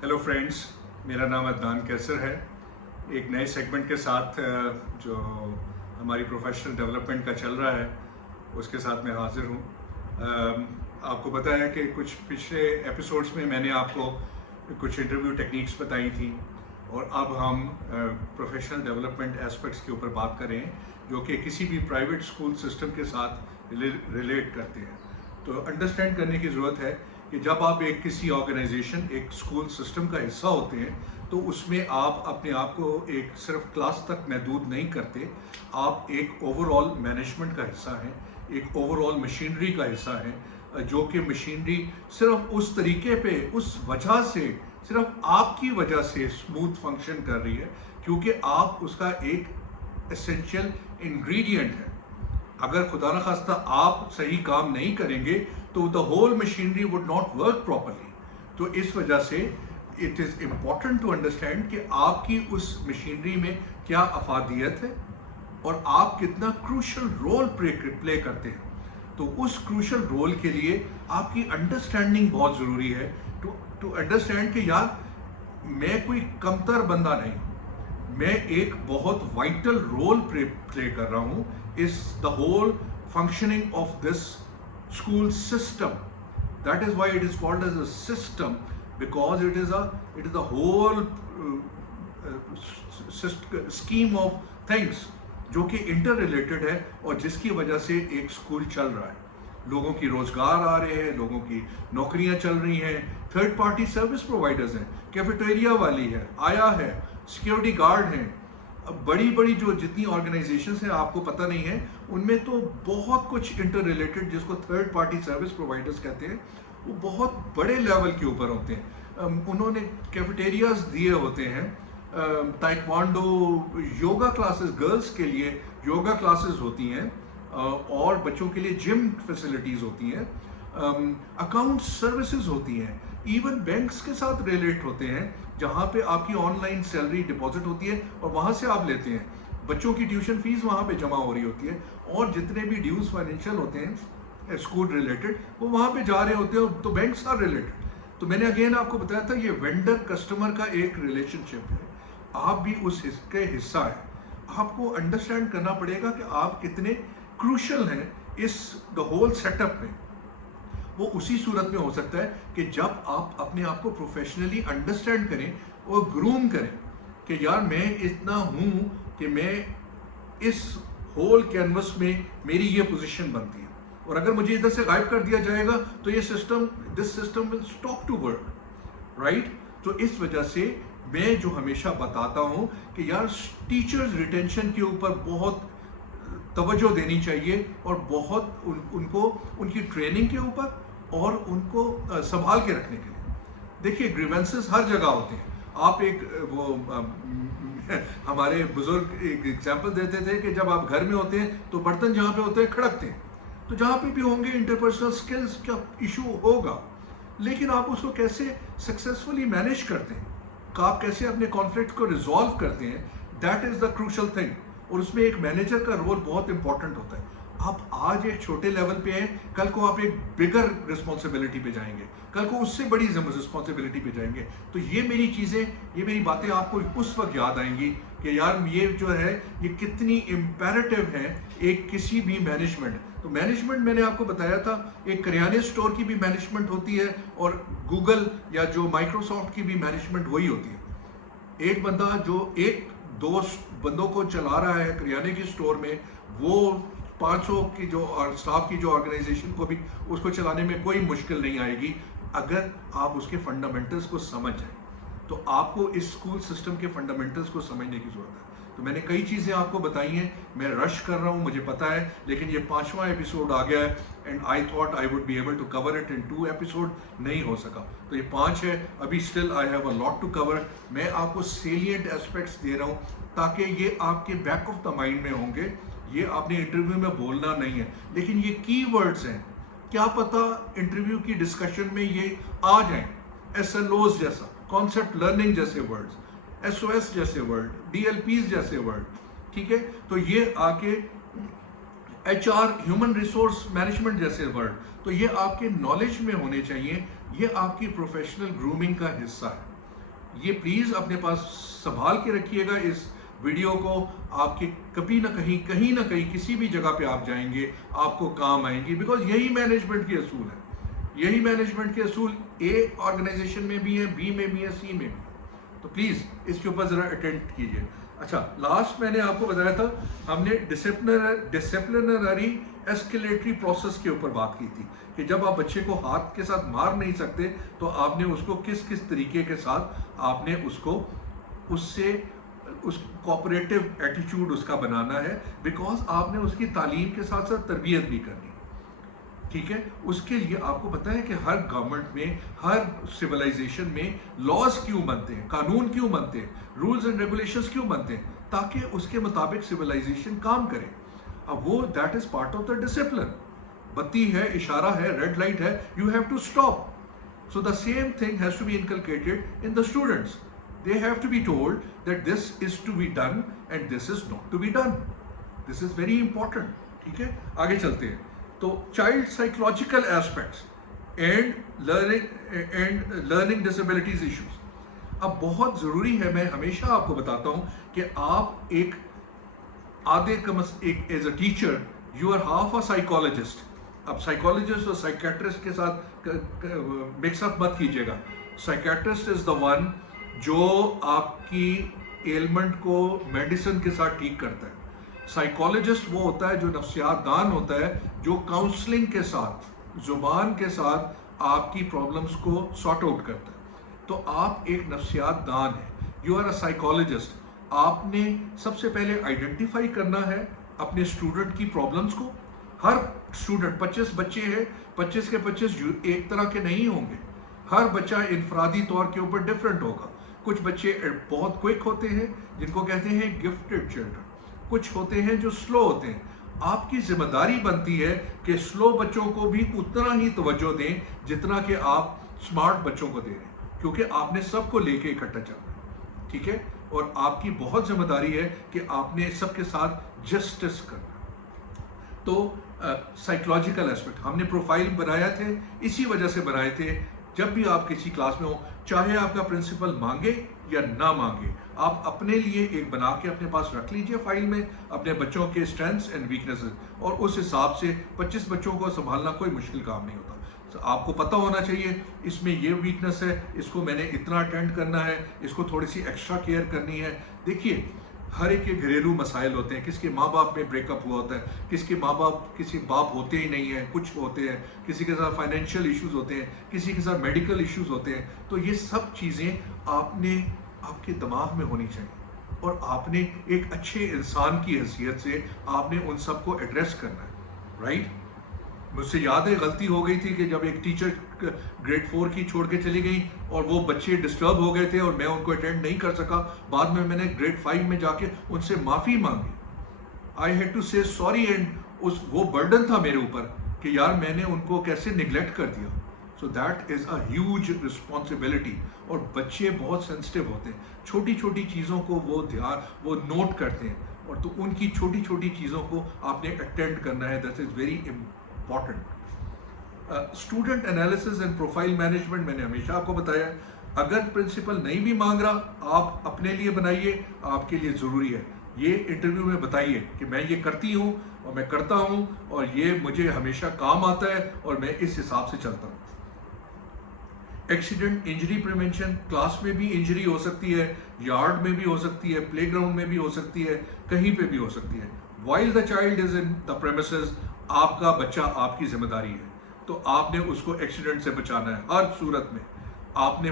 Hello friends, मेरा नाम अदनान कैसर है। एक नए सेगमेंट के साथ जो हमारी प्रोफेशनल डेवलपमेंट का चल रहा है उसके साथ मैं हाजिर हूँ। आपको पता है कि कुछ पिछले एपिसोड्स में मैंने आपको कुछ इंटरव्यू टेक्निक्स बताई थी और अब हम प्रोफेशनल डेवलपमेंट एस्पेक्ट्स के ऊपर बात करें जो कि किसी भी प्राइवेट स्कूल सिस्टम के साथ रिलेट करते हैं। तो अंडरस्टैंड करने की ज़रूरत है कि जब आप एक किसी ऑर्गेनाइजेशन, एक स्कूल सिस्टम का हिस्सा होते हैं तो उसमें आप अपने आप को एक सिर्फ क्लास तक महदूद नहीं करते, आप एक ओवरऑल मैनेजमेंट का हिस्सा हैं, एक ओवरऑल मशीनरी का हिस्सा हैं, जो कि मशीनरी सिर्फ उस तरीके पे, उस वजह से, सिर्फ आपकी वजह से स्मूथ फंक्शन कर रही है क्योंकि आप उसका एक एसेंशियल इंग्रेडिएंट है। अगर खुदा न खास्ता आप सही काम नहीं करेंगे तो the whole machinery would not work properly. तो इस वजह से it is important to understand कि आपकी उस मशीनरी में क्या अफादियत है और आप कितना क्रूशल रोल प्ले करते हैं। तो उस क्रूशल रोल के लिए आपकी अंडरस्टैंडिंग बहुत ज़रूरी है टू अंडरस्टैंड कि यार मैं कोई कमतर बंदा नहीं, मैं एक बहुत वाइटल रोल प्ले कर रहा हूँ is the whole functioning of this school system. That is why it is called as a system, because it is the whole scheme of things जो कि इंटर-रिलेटेड है और जिसकी वजह से एक स्कूल चल रहा है। लोगों की रोजगार आ रहे हैं, लोगों की नौकरियां चल रही हैं, थर्ड पार्टी सर्विस प्रोवाइडर्स हैं, कैफेटेरिया वाली है, आया है, सिक्योरिटी गार्ड हैं, बड़ी बड़ी जो जितनी ऑर्गेनाइजेशंस हैं आपको पता नहीं है, उनमें तो बहुत कुछ इंटर रिलेटेड जिसको थर्ड पार्टी सर्विस प्रोवाइडर्स कहते हैं, वो बहुत बड़े लेवल के ऊपर होते हैं। उन्होंने कैफेटेरियाज दिए होते हैं, ताइक्वांडो, योगा क्लासेस, गर्ल्स के लिए योगा क्लासेस होती हैं और बच्चों के लिए जिम फैसिलिटीज़ होती हैं, अकाउंट सर्विसेज होती हैं, इवन बैंक्स के साथ रिलेट होते हैं जहाँ पे आपकी ऑनलाइन सैलरी डिपॉजिट होती है और वहाँ से आप लेते हैं, बच्चों की ट्यूशन फीस वहाँ पे जमा हो रही होती है और जितने भी ड्यूज फाइनेंशियल होते हैं स्कूल रिलेटेड वो वहाँ पे जा रहे होते हैं। तो बैंक्स आर रिलेटेड। तो मैंने अगेन आपको बताया था ये वेंडर कस्टमर का एक रिलेशनशिप है, आप भी उस के हिस्सा है। आपको अंडरस्टैंड करना पड़ेगा कि आप कितने क्रूशल हैं इस द होल सेटअप में। वो उसी सूरत में हो सकता है कि जब आप अपने आप को प्रोफेशनली अंडरस्टैंड करें और ग्रूम करें कि यार मैं इतना हूं कि मैं इस होल कैनवस में मेरी ये पोजीशन बनती है और अगर मुझे इधर से गायब कर दिया जाएगा तो ये this system will stop to work, right. तो इस वजह से मैं जो हमेशा बताता हूं कि यार टीचर्स रिटेंशन के ऊपर बहुत तवज्जो देनी चाहिए और बहुत उनको उनकी ट्रेनिंग के ऊपर और उनको संभाल के रखने के लिए। देखिए ग्रीवेंसेस हर जगह होते हैं। आप एक वो हमारे बुजुर्ग एक एग्जांपल देते थे कि जब आप घर में होते हैं तो बर्तन जहाँ पे होते हैं खड़कते हैं, तो जहाँ पे भी होंगे इंटरपर्सनल स्किल्स का इशू होगा, लेकिन आप उसको कैसे सक्सेसफुली मैनेज करते हैं, आप कैसे अपने कॉन्फ्लिक्ट को रिजॉल्व करते हैं, that is the crucial thing. और उसमें एक मैनेजर का रोल बहुत इंपॉर्टेंट होता है। आप आज एक छोटे लेवल पे हैं, कल को आप एक बिगर रिस्पॉन्सिबिलिटी पे जाएंगे, कल को उससे बड़ी रिस्पॉन्सिबिलिटी पे जाएंगे। तो ये मेरी चीज़ें, ये मेरी बातें आपको उस वक्त याद आएंगी कि यार ये जो है ये कितनी इम्पेरेटिव है एक किसी भी मैनेजमेंट। तो मैनेजमेंट मैंने आपको बताया था, एक करियाने स्टोर की भी मैनेजमेंट होती है और गूगल या जो माइक्रोसॉफ्ट की भी मैनेजमेंट वही होती है। एक बंदा जो एक दो बंदों को चला रहा है करियाने की स्टोर में, वो 500 की जो स्टाफ की जो ऑर्गेनाइजेशन को भी उसको चलाने में कोई मुश्किल नहीं आएगी अगर आप उसके फंडामेंटल्स को समझ जाएं। तो आपको इस स्कूल सिस्टम के फंडामेंटल्स को समझने की जरूरत है। तो मैंने कई चीज़ें आपको बताई हैं, मैं रश कर रहा हूँ मुझे पता है, लेकिन ये 5वां एपिसोड आ गया है and I thought I would be able to cover it in 2 episode, नहीं हो सका। तो ये 5 है, अभी still I have a lot to cover. मैं आपको सेलिएंट एस्पेक्ट्स दे रहा हूँ ताकि ये आपके बैक ऑफ द माइंड में होंगे। ये आपने इंटरव्यू में बोलना नहीं है, लेकिन ये कीवर्ड्स हैं, क्या पता इंटरव्यू की डिस्कशन में ये आ जाएं। SLOs जैसा, कॉन्सेप्ट लर्निंग जैसे वर्ड्स, SOS जैसे वर्ड, DLPs जैसे वर्ड, ठीक है। तो ये आके HR, ह्यूमन रिसोर्स मैनेजमेंट जैसे वर्ड, तो ये आपके नॉलेज में होने चाहिए, ये आपकी प्रोफेशनल ग्रूमिंग का हिस्सा है। یہ پلیز اپنے پاس سنبھال کے رکھیے گا اس ویڈیو کو. آپ کے کبھی نہ کہیں نہ کہیں کسی بھی جگہ پہ آپ جائیں گے آپ کو کام آئیں گی, بیکاز یہی مینجمنٹ کے اصول ہیں, یہی مینجمنٹ کے اصول اے آرگنائزیشن میں بھی ہیں, بی میں بھی ہیں, سی میں بھی. تو پلیز اس کے اوپر ذرا اٹینڈ کیجیے. اچھا, لاسٹ میں نے آپ کو بتایا تھا ہم نے ڈسپلنری ایسکیلیٹری پروسیس کے اوپر بات کی تھی کہ جب آپ بچے کو ہاتھ کے ساتھ مار نہیں سکتے تو آپ نے اس کو کس طریقے کے ساتھ آپ نے اس سے کوآپریٹو ایٹیچیوڈ اس کا بنانا ہے, بیکاز آپ نے اس کی تعلیم کے ساتھ ساتھ تربیت بھی کرنی ہے. ٹھیک ہے, اس کے لیے آپ کو پتہ ہے کہ ہر گورنمنٹ میں, ہر سویلائزیشن میں لاز کیوں بنتے ہیں, قانون کیوں بنتے ہیں, رولز اینڈ ریگولیشنز کیوں بنتے ہیں, تاکہ اس کے مطابق سویلائزیشن کام کرے. اب وہ that is part of the discipline. بتی ہے, اشارہ ہے, ریڈ لائٹ ہے, you have to stop. So the same thing has to be inculcated in the students. They have to be told that this is to be done and this is not to be done. This is very important. ٹھیک ہے, آگے چلتے ہیں. تو child psychological aspects and learning disabilities issues. اب بہت ضروری ہے, میں ہمیشہ آپ کو بتاتا ہوں کہ آپ ایک as a teacher you are half a psychologist. اب سائیکالوجسٹ اور سائیکیٹرسٹ کے ساتھ مکس اپ مت کیجیے گا. سائیکیٹرسٹ از دا ون جو آپ کی ایلمنٹ کو میڈیسن کے ساتھ ٹھیک کرتا ہے. سائیکالوجسٹ وہ ہوتا ہے جو نفسیات دان ہوتا ہے, جو کاؤنسلنگ کے ساتھ, زبان کے ساتھ آپ کی پرابلمس کو سارٹ آؤٹ کرتا ہے. تو آپ ایک نفسیات دان ہیں, یو آر اے سائیکالوجسٹ. آپ نے سب سے پہلے آئیڈینٹیفائی کرنا ہے اپنے اسٹوڈنٹ کی پرابلمس کو. ہر اسٹوڈنٹ, 25 بچے ہیں, 25 کے 25 ایک طرح کے نہیں ہوں گے. ہر بچہ انفرادی طور کے اوپر ڈفرینٹ ہوگا. کچھ بچے بہت کوئک ہوتے ہیں جن کو کہتے ہیں گفٹڈ چلڈرن, کچھ ہوتے ہیں جو سلو ہوتے ہیں. آپ کی ذمہ داری بنتی ہے کہ سلو بچوں کو بھی اتنا ہی توجہ دیں جتنا کہ آپ اسمارٹ بچوں کو دے رہے ہیں, کیونکہ آپ نے سب کو لے کے اکٹھا چلنا ہے. ٹھیک ہے, اور آپ کی بہت ذمہ داری ہے کہ آپ نے سب کے ساتھ جسٹس کرنا. تو سائیکولوجیکل ایسپیکٹ ہم نے پروفائل بنایا تھے, اسی وجہ سے بنائے تھے. جب بھی آپ کسی کلاس میں ہو, چاہے آپ کا پرنسپل مانگے یا نہ مانگے, آپ اپنے لیے ایک بنا کے اپنے پاس رکھ لیجئے فائل میں اپنے بچوں کے اسٹرینتھس اینڈ ویکنیسز, اور اس حساب سے 25 بچوں کو سنبھالنا کوئی مشکل کام نہیں ہوتا. آپ کو پتہ ہونا چاہیے اس میں یہ ویکنس ہے, اس کو میں نے اتنا اٹینڈ کرنا ہے, اس کو تھوڑی سی ایکسٹرا کیئر کرنی ہے. دیکھیے, ہر ایک کے گھریلو مسائل ہوتے ہیں. کس کے ماں باپ میں بریک اپ ہوا ہوتا ہے, کس کے ماں باپ کسی باپ ہوتے ہی نہیں ہیں, کچھ ہوتے ہیں, کسی کے ساتھ فائنینشیل ایشوز ہوتے ہیں, کسی کے ساتھ میڈیکل ایشوز ہوتے ہیں. تو یہ سب چیزیں آپ کے دماغ میں ہونی چاہیے, اور آپ نے ایک اچھے انسان کی حیثیت سے آپ نے ان سب کو ایڈریس کرنا ہے. رائٹ, مجھ سے یاد ہے غلطی ہو گئی تھی کہ جب ایک ٹیچر گریڈ 4 کی چھوڑ کے چلی گئی اور وہ بچے ڈسٹرب ہو گئے تھے اور میں ان کو اٹینڈ نہیں کر سکا. بعد میں نے گریڈ 5 میں جا کے ان سے معافی مانگی. آئی ہیڈ ٹو سے سوری, اینڈ وہ برڈن تھا میرے اوپر کہ یار میں نے ان کو کیسے نگلیکٹ کر دیا. So that is a huge responsibility. اور بچے بہت سینسٹیو ہوتے ہیں, چھوٹی چھوٹی چیزوں کو وہ نوٹ کرتے ہیں, اور تو ان کی چھوٹی چھوٹی چیزوں کو آپ نے اٹینڈ کرنا ہے. That is very important. Student analysis and profile management میں نے ہمیشہ آپ کو بتایا ہے, اگر پرنسپل نہیں بھی مانگ رہا آپ اپنے لیے بنائیے, آپ کے لیے ضروری ہے. یہ انٹرویو میں بتائیے کہ میں یہ کرتی ہوں اور میں کرتا ہوں اور یہ مجھے ہمیشہ کام آتا ہے اور میں اس حساب سے چلتا ہوں. ایکسیڈنٹ انجری پریونشن, کلاس میں بھی انجری ہو سکتی ہے, یارڈ میں بھی ہو سکتی ہے, پلے گراؤنڈ میں بھی ہو سکتی ہے, کہیں پہ بھی ہو سکتی ہے. While the child is in the premises, آپ کا بچہ آپ کی ذمہ داری ہے, تو آپ نے اس کو ایکسیڈنٹ سے بچانا ہے. ہر صورت میں آپ نے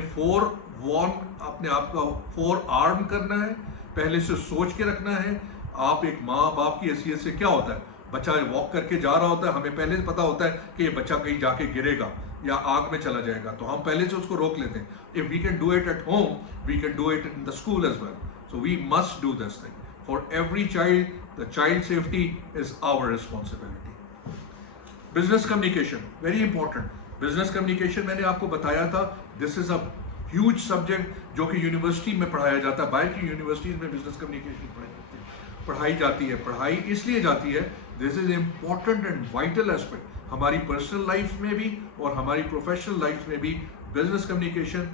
اپنے آپ کا 4 آرم کرنا ہے, پہلے سے سوچ کے رکھنا ہے. آپ ایک ماں باپ کی حیثیت سے کیا ہوتا ہے, بچہ واک کر کے جا رہا ہوتا ہے, ہمیں پہلے سے پتا ہوتا ہے کہ یہ بچہ کہیں جا کے گرے گا یا آگ میں چلا جائے گا, تو ہم پہلے سے اس کو روک لیتے ہیں. If we can do it at home, we can do it in the school as well. So we must do this thing. For every child, the child safety is our responsibility. Business communication, very important. Business communication میں نے آپ کو بتایا تھا, this is a huge subject جو کہ university میں پڑھایا جاتا ہے. باہر کی یونیورسٹیز میں بزنس کمیونیکیشن پڑھائی جاتی ہے. پڑھائی اس لیے جاتی ہے, this is important and vital aspect. ہماری پرسنل لائف میں بھی اور ہماری پروفیشنل لائف میں بھی بزنس کمیونیکیشن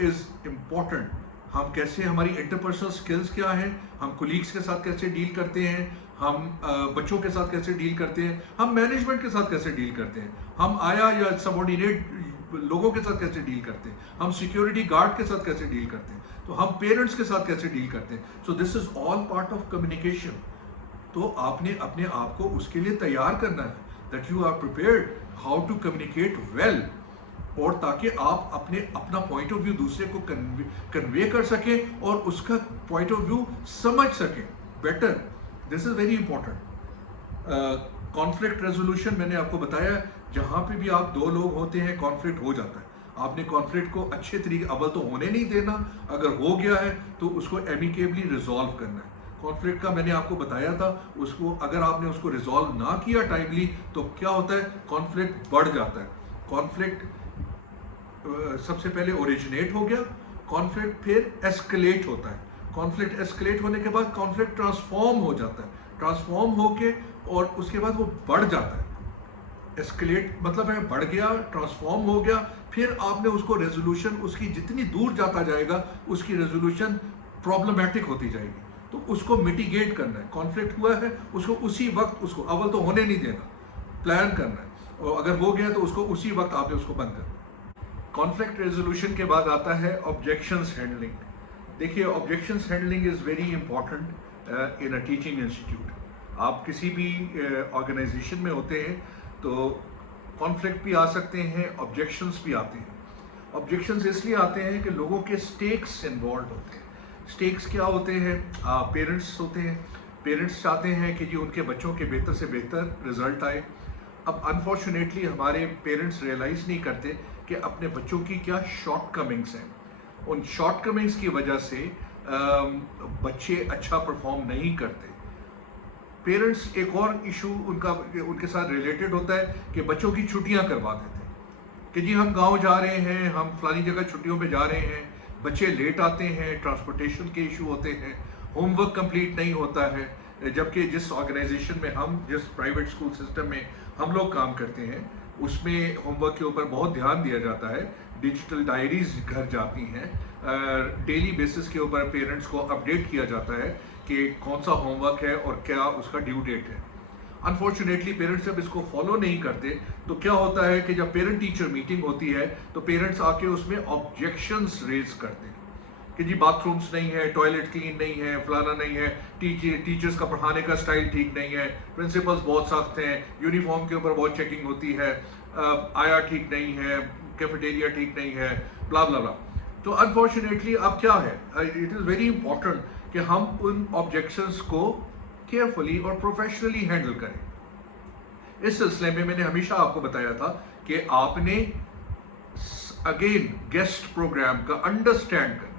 इज इम्पॉर्टेंट। हम कैसे, हमारी इंटरपर्सनल स्किल्स क्या हैं, हम कोलीग्स के साथ कैसे डील करते हैं, हम बच्चों के साथ कैसे डील करते हैं, हम मैनेजमेंट के साथ कैसे डील करते हैं, हम आया या सबऑर्डिनेट लोगों के साथ कैसे डील करते हैं, हम सिक्योरिटी गार्ड के साथ कैसे डील करते हैं, तो हम पेरेंट्स के साथ कैसे डील करते हैं। सो this is all part of communication. तो आपने अपने आप को उसके लिए तैयार करना है, that you are prepared how to communicate well, और ताकि आप अपना पॉइंट ऑफ व्यू दूसरे को कन्वे कर सकें और उसका पॉइंट ऑफ व्यू समझ सकें better. This is very important. Conflict resolution मैंने आपको बताया, जहां पे भी आप दो लोग होते हैं कॉन्फ्लिक्ट हो जाता है। आपने कॉन्फ्लिक्ट को अच्छे तरीके, अव्वल तो होने नहीं देना, अगर हो गया है तो उसको एमिकेबली रिजॉल्व करना है। कॉन्फ्लिक्ट का मैंने आपको बताया था, उसको अगर आपने उसको रिजॉल्व ना किया टाइमली तो क्या होता है, कॉन्फ्लिक्ट बढ़ जाता है। कॉन्फ्लिक्ट सबसे पहले ओरिजिनेट हो गया, कॉन्फ्लिक्ट फिर एस्केलेट होता है, कॉन्फ्लिक्ट एस्केलेट होने के बाद कॉन्फ्लिक्ट ट्रांसफॉर्म हो जाता है, ट्रांसफॉर्म होके और उसके बाद वो बढ़ जाता है। एस्केलेट मतलब है बढ़ गया, ट्रांसफॉर्म हो गया, फिर आपने उसको रेजोल्यूशन, उसकी जितनी दूर जाता जाएगा उसकी रेजोल्यूशन प्रॉब्लमेटिक होती जाएगी, तो उसको मिटिगेट करना है। कॉन्फ्लिक्ट हुआ है उसको उसी वक्त, उसको अव्वल तो होने नहीं देना, प्लान करना है, और अगर हो गया तो उसको उसी वक्त आपने उसको बंद करना। कॉन्फ्लिक्ट रेजोल्यूशन के बाद आता है ऑब्जेक्शंस हैंडलिंग। देखिए, objections handling is very important in a teaching institute. आप किसी भी ऑर्गेनाइजेशन में होते हैं तो कॉन्फ्लिक्ट भी आ सकते हैं, ऑब्जेक्शंस भी आते हैं। ऑब्जेक्शंस इसलिए आते हैं कि लोगों के स्टेक्स इन्वॉल्व होते हैं। स्टेक्स क्या होते हैं, पेरेंट्स होते हैं, पेरेंट्स चाहते हैं कि जी उनके बच्चों के बेहतर से बेहतर रिजल्ट आए। अब अनफॉर्चुनेटली हमारे पेरेंट्स रियलाइज़ नहीं करते कि अपने बच्चों की क्या शॉर्ट कमिंग्स हैं। उन शॉर्ट कमिंग्स की वजह से बच्चे अच्छा परफॉर्म नहीं करते। पेरेंट्स, एक और इशू उनके साथ रिलेटेड होता है कि बच्चों की छुट्टियां करवा देते हैं कि जी हम गांव जा रहे हैं, हम फलानी जगह छुट्टियों पे जा रहे हैं, बच्चे लेट आते हैं, ट्रांसपोर्टेशन के इशू होते हैं, होमवर्क कंप्लीट नहीं होता है। जबकि जिस ऑर्गेनाइजेशन में हम, जिस प्राइवेट स्कूल सिस्टम में हम लोग काम करते हैं, उसमें होमवर्क के ऊपर बहुत ध्यान दिया जाता है, डिजिटल डायरीज घर जाती हैं, डेली बेसिस के ऊपर पेरेंट्स को अपडेट किया जाता है कि कौन सा होमवर्क है और क्या उसका ड्यू डेट है। अनफॉर्चुनेटली पेरेंट्स जब इसको फॉलो नहीं करते तो क्या होता है कि जब पेरेंट टीचर मीटिंग होती है तो पेरेंट्स आके उसमें ऑब्जेक्शंस रेज करते हैं कि जी बाथरूम्स नहीं है, टॉयलेट क्लीन नहीं है, फलाना नहीं है, टीचर्स का पढ़ाने का स्टाइल ठीक नहीं है, प्रिंसिपल्स बहुत सख्त हैं, यूनिफॉर्म के ऊपर बहुत चेकिंग होती है, आया ठीक नहीं है, कैफेटेरिया ठीक नहीं है, ब्ला ब्ला ब्ला। तो अनफॉर्चुनेटली अब क्या है, इट इज़ वेरी इंपॉर्टेंट कि हम उन ऑब्जेक्शंस को केयरफुली और प्रोफेशनली हैंडल करें। इस सिलसिले में मैंने हमेशा आपको बताया था कि आपने अगेन गेस्ट प्रोग्राम का अंडरस्टैंड करना,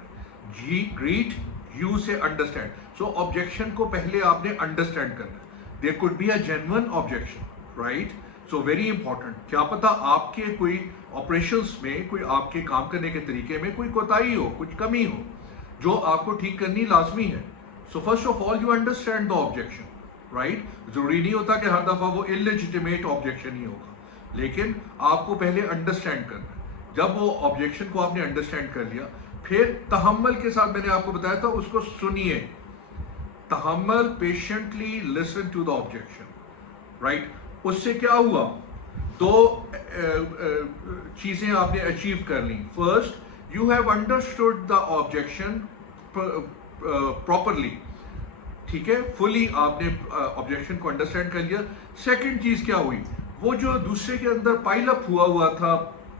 जी ग्रीट यू से अंडरस्टैंड। सो ऑब्जेक्शन को पहले आपने अंडरस्टैंड करना, there could be a genuine objection, right. So very important, क्या पता आपके कोई ऑपरेशंस में, कोई आपके काम करने के तरीके में कोई कोताही हो, कुछ कमी हो जो आपको ठीक करनी लाजमी है। So first of all you understand the objection, right. जरूरी नहीं होता कि हर दफा वो इलेजिटिमेट ऑब्जेक्शन ही होगा, लेकिन आपको पहले अंडरस्टैंड करना है। जब वो ऑब्जेक्शन को आपने अंडरस्टैंड कर लिया, फिर तहम्मुल के साथ, मैंने आपको बताया था, उसको सुनिए, तहम्मुल, patiently listen to the objection, right. उससे क्या हुआ, दो चीजें आपने अचीव कर ली। First, you have understood the objection properly, ठीक है, फुली आपने ऑब्जेक्शन को अंडरस्टैंड कर लिया। सेकंड चीज क्या हुई, वो जो दूसरे के अंदर पाइल अप हुआ था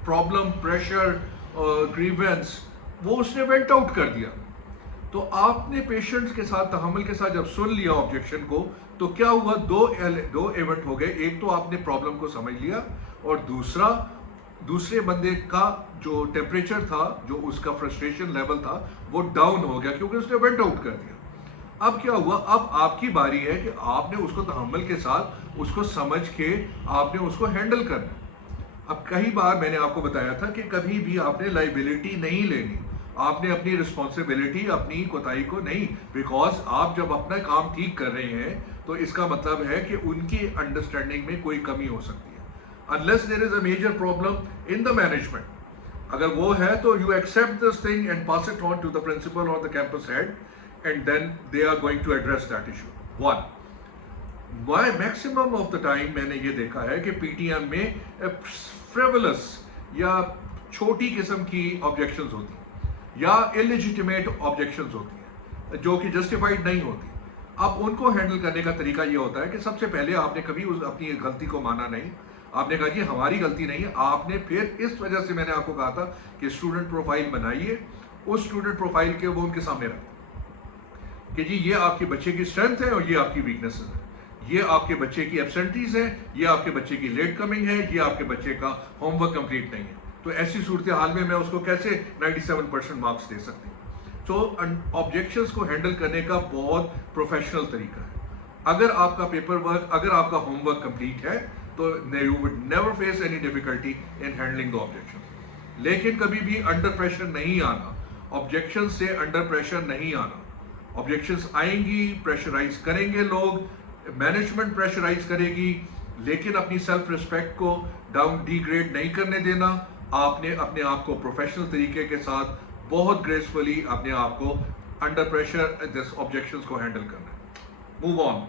प्रॉब्लम, प्रेशर, ग्रीवेंस, वो उसने वेंट आउट कर दिया। तो आपने पेशेंट्स के साथ, तहम्मुल के साथ जब सुन लिया ऑब्जेक्शन को, तो क्या हुआ, दो इवेंट हो गए। एक तो आपने प्रॉब्लम को समझ लिया, और दूसरा, दूसरे बंदे का जो टेम्परेचर था, जो उसका फ्रस्ट्रेशन लेवल था, वो डाउन हो गया क्योंकि उसने वेंट आउट कर दिया। अब क्या हुआ, अब आपकी बारी है कि आपने उसको तहम्मुल के साथ, उसको समझ के आपने उसको हैंडल करना। अब कई बार मैंने आपको बताया था कि कभी भी आपने लाइबिलिटी नहीं लेनी, आपने अपनी रिस्पॉन्सिबिलिटी, अपनी कोताही को नहीं, बिकॉज आप जब अपना काम ठीक कर रहे हैं तो इसका मतलब है कि उनकी अंडरस्टैंडिंग में कोई कमी हो सकती है। Unless there is a major problem in the management, اگر وہ ہے تو you accept this thing and pass it on to the principal or the campus head and then they are going to address that issue. One maximum of the time میں نے یہ دیکھا ہے کہ پی ٹی ایم میں فریولس یا چھوٹی قسم کی آبجیکشنز ہوتی ہیں یا الیجیٹیمیٹ آبجیکشنز ہوتی ہیں جو کہ جسٹیفائڈ نہیں ہوتی. اب ان کو ہینڈل کرنے کا طریقہ یہ ہوتا ہے کہ سب سے پہلے آپ نے کبھی اپنی غلطی کو مانا نہیں, آپ نے کہا جی ہماری غلطی نہیں ہے. آپ نے پھر اس وجہ سے میں نے آپ کو کہا تھا کہ اسٹوڈنٹ پروفائل بنائیے, اس اسٹوڈنٹ پروفائل کے وہ ان کے سامنے رکھیں کہ جی یہ آپ کے بچے کی اسٹرینتھ ہے اور یہ آپ کی ویکنیسز ہے, یہ آپ کے بچے کی ایبسینٹیز ہیں, یہ آپ کے بچے کی لیٹ کمنگ ہے, یہ آپ کے بچے کا ہوم ورک کمپلیٹ نہیں ہے. تو ایسی صورتحال میں اس کو کیسے 97% مارکس دے سکتے ہیں؟ تو آبجیکشنز کو ہینڈل کرنے کا بہت پروفیشنل طریقہ ہے. اگر آپ کا پیپر ورک, اگر آپ کا ہوم ورک کمپلیٹ ہے تو you would never face any difficulty in handling the objection. لیکن کبھی بھی انڈر پریشر نہیں آنا, آبجیکشن سے انڈر پریشر نہیں آنا. آبجیکشنز آئیں گی, پریشرائز کریں گے لوگ, مینجمنٹ پریشرائز کرے گی, لیکن اپنی سیلف ریسپیکٹ کو ڈاؤن ڈی گریڈ نہیں کرنے دینا. آپ نے اپنے آپ کو پروفیشنل طریقے کے ساتھ بہت گریسفلی اپنے آپ کو انڈر پریشر دس آبجیکشنز کو ہینڈل کرنا ہے. Move on.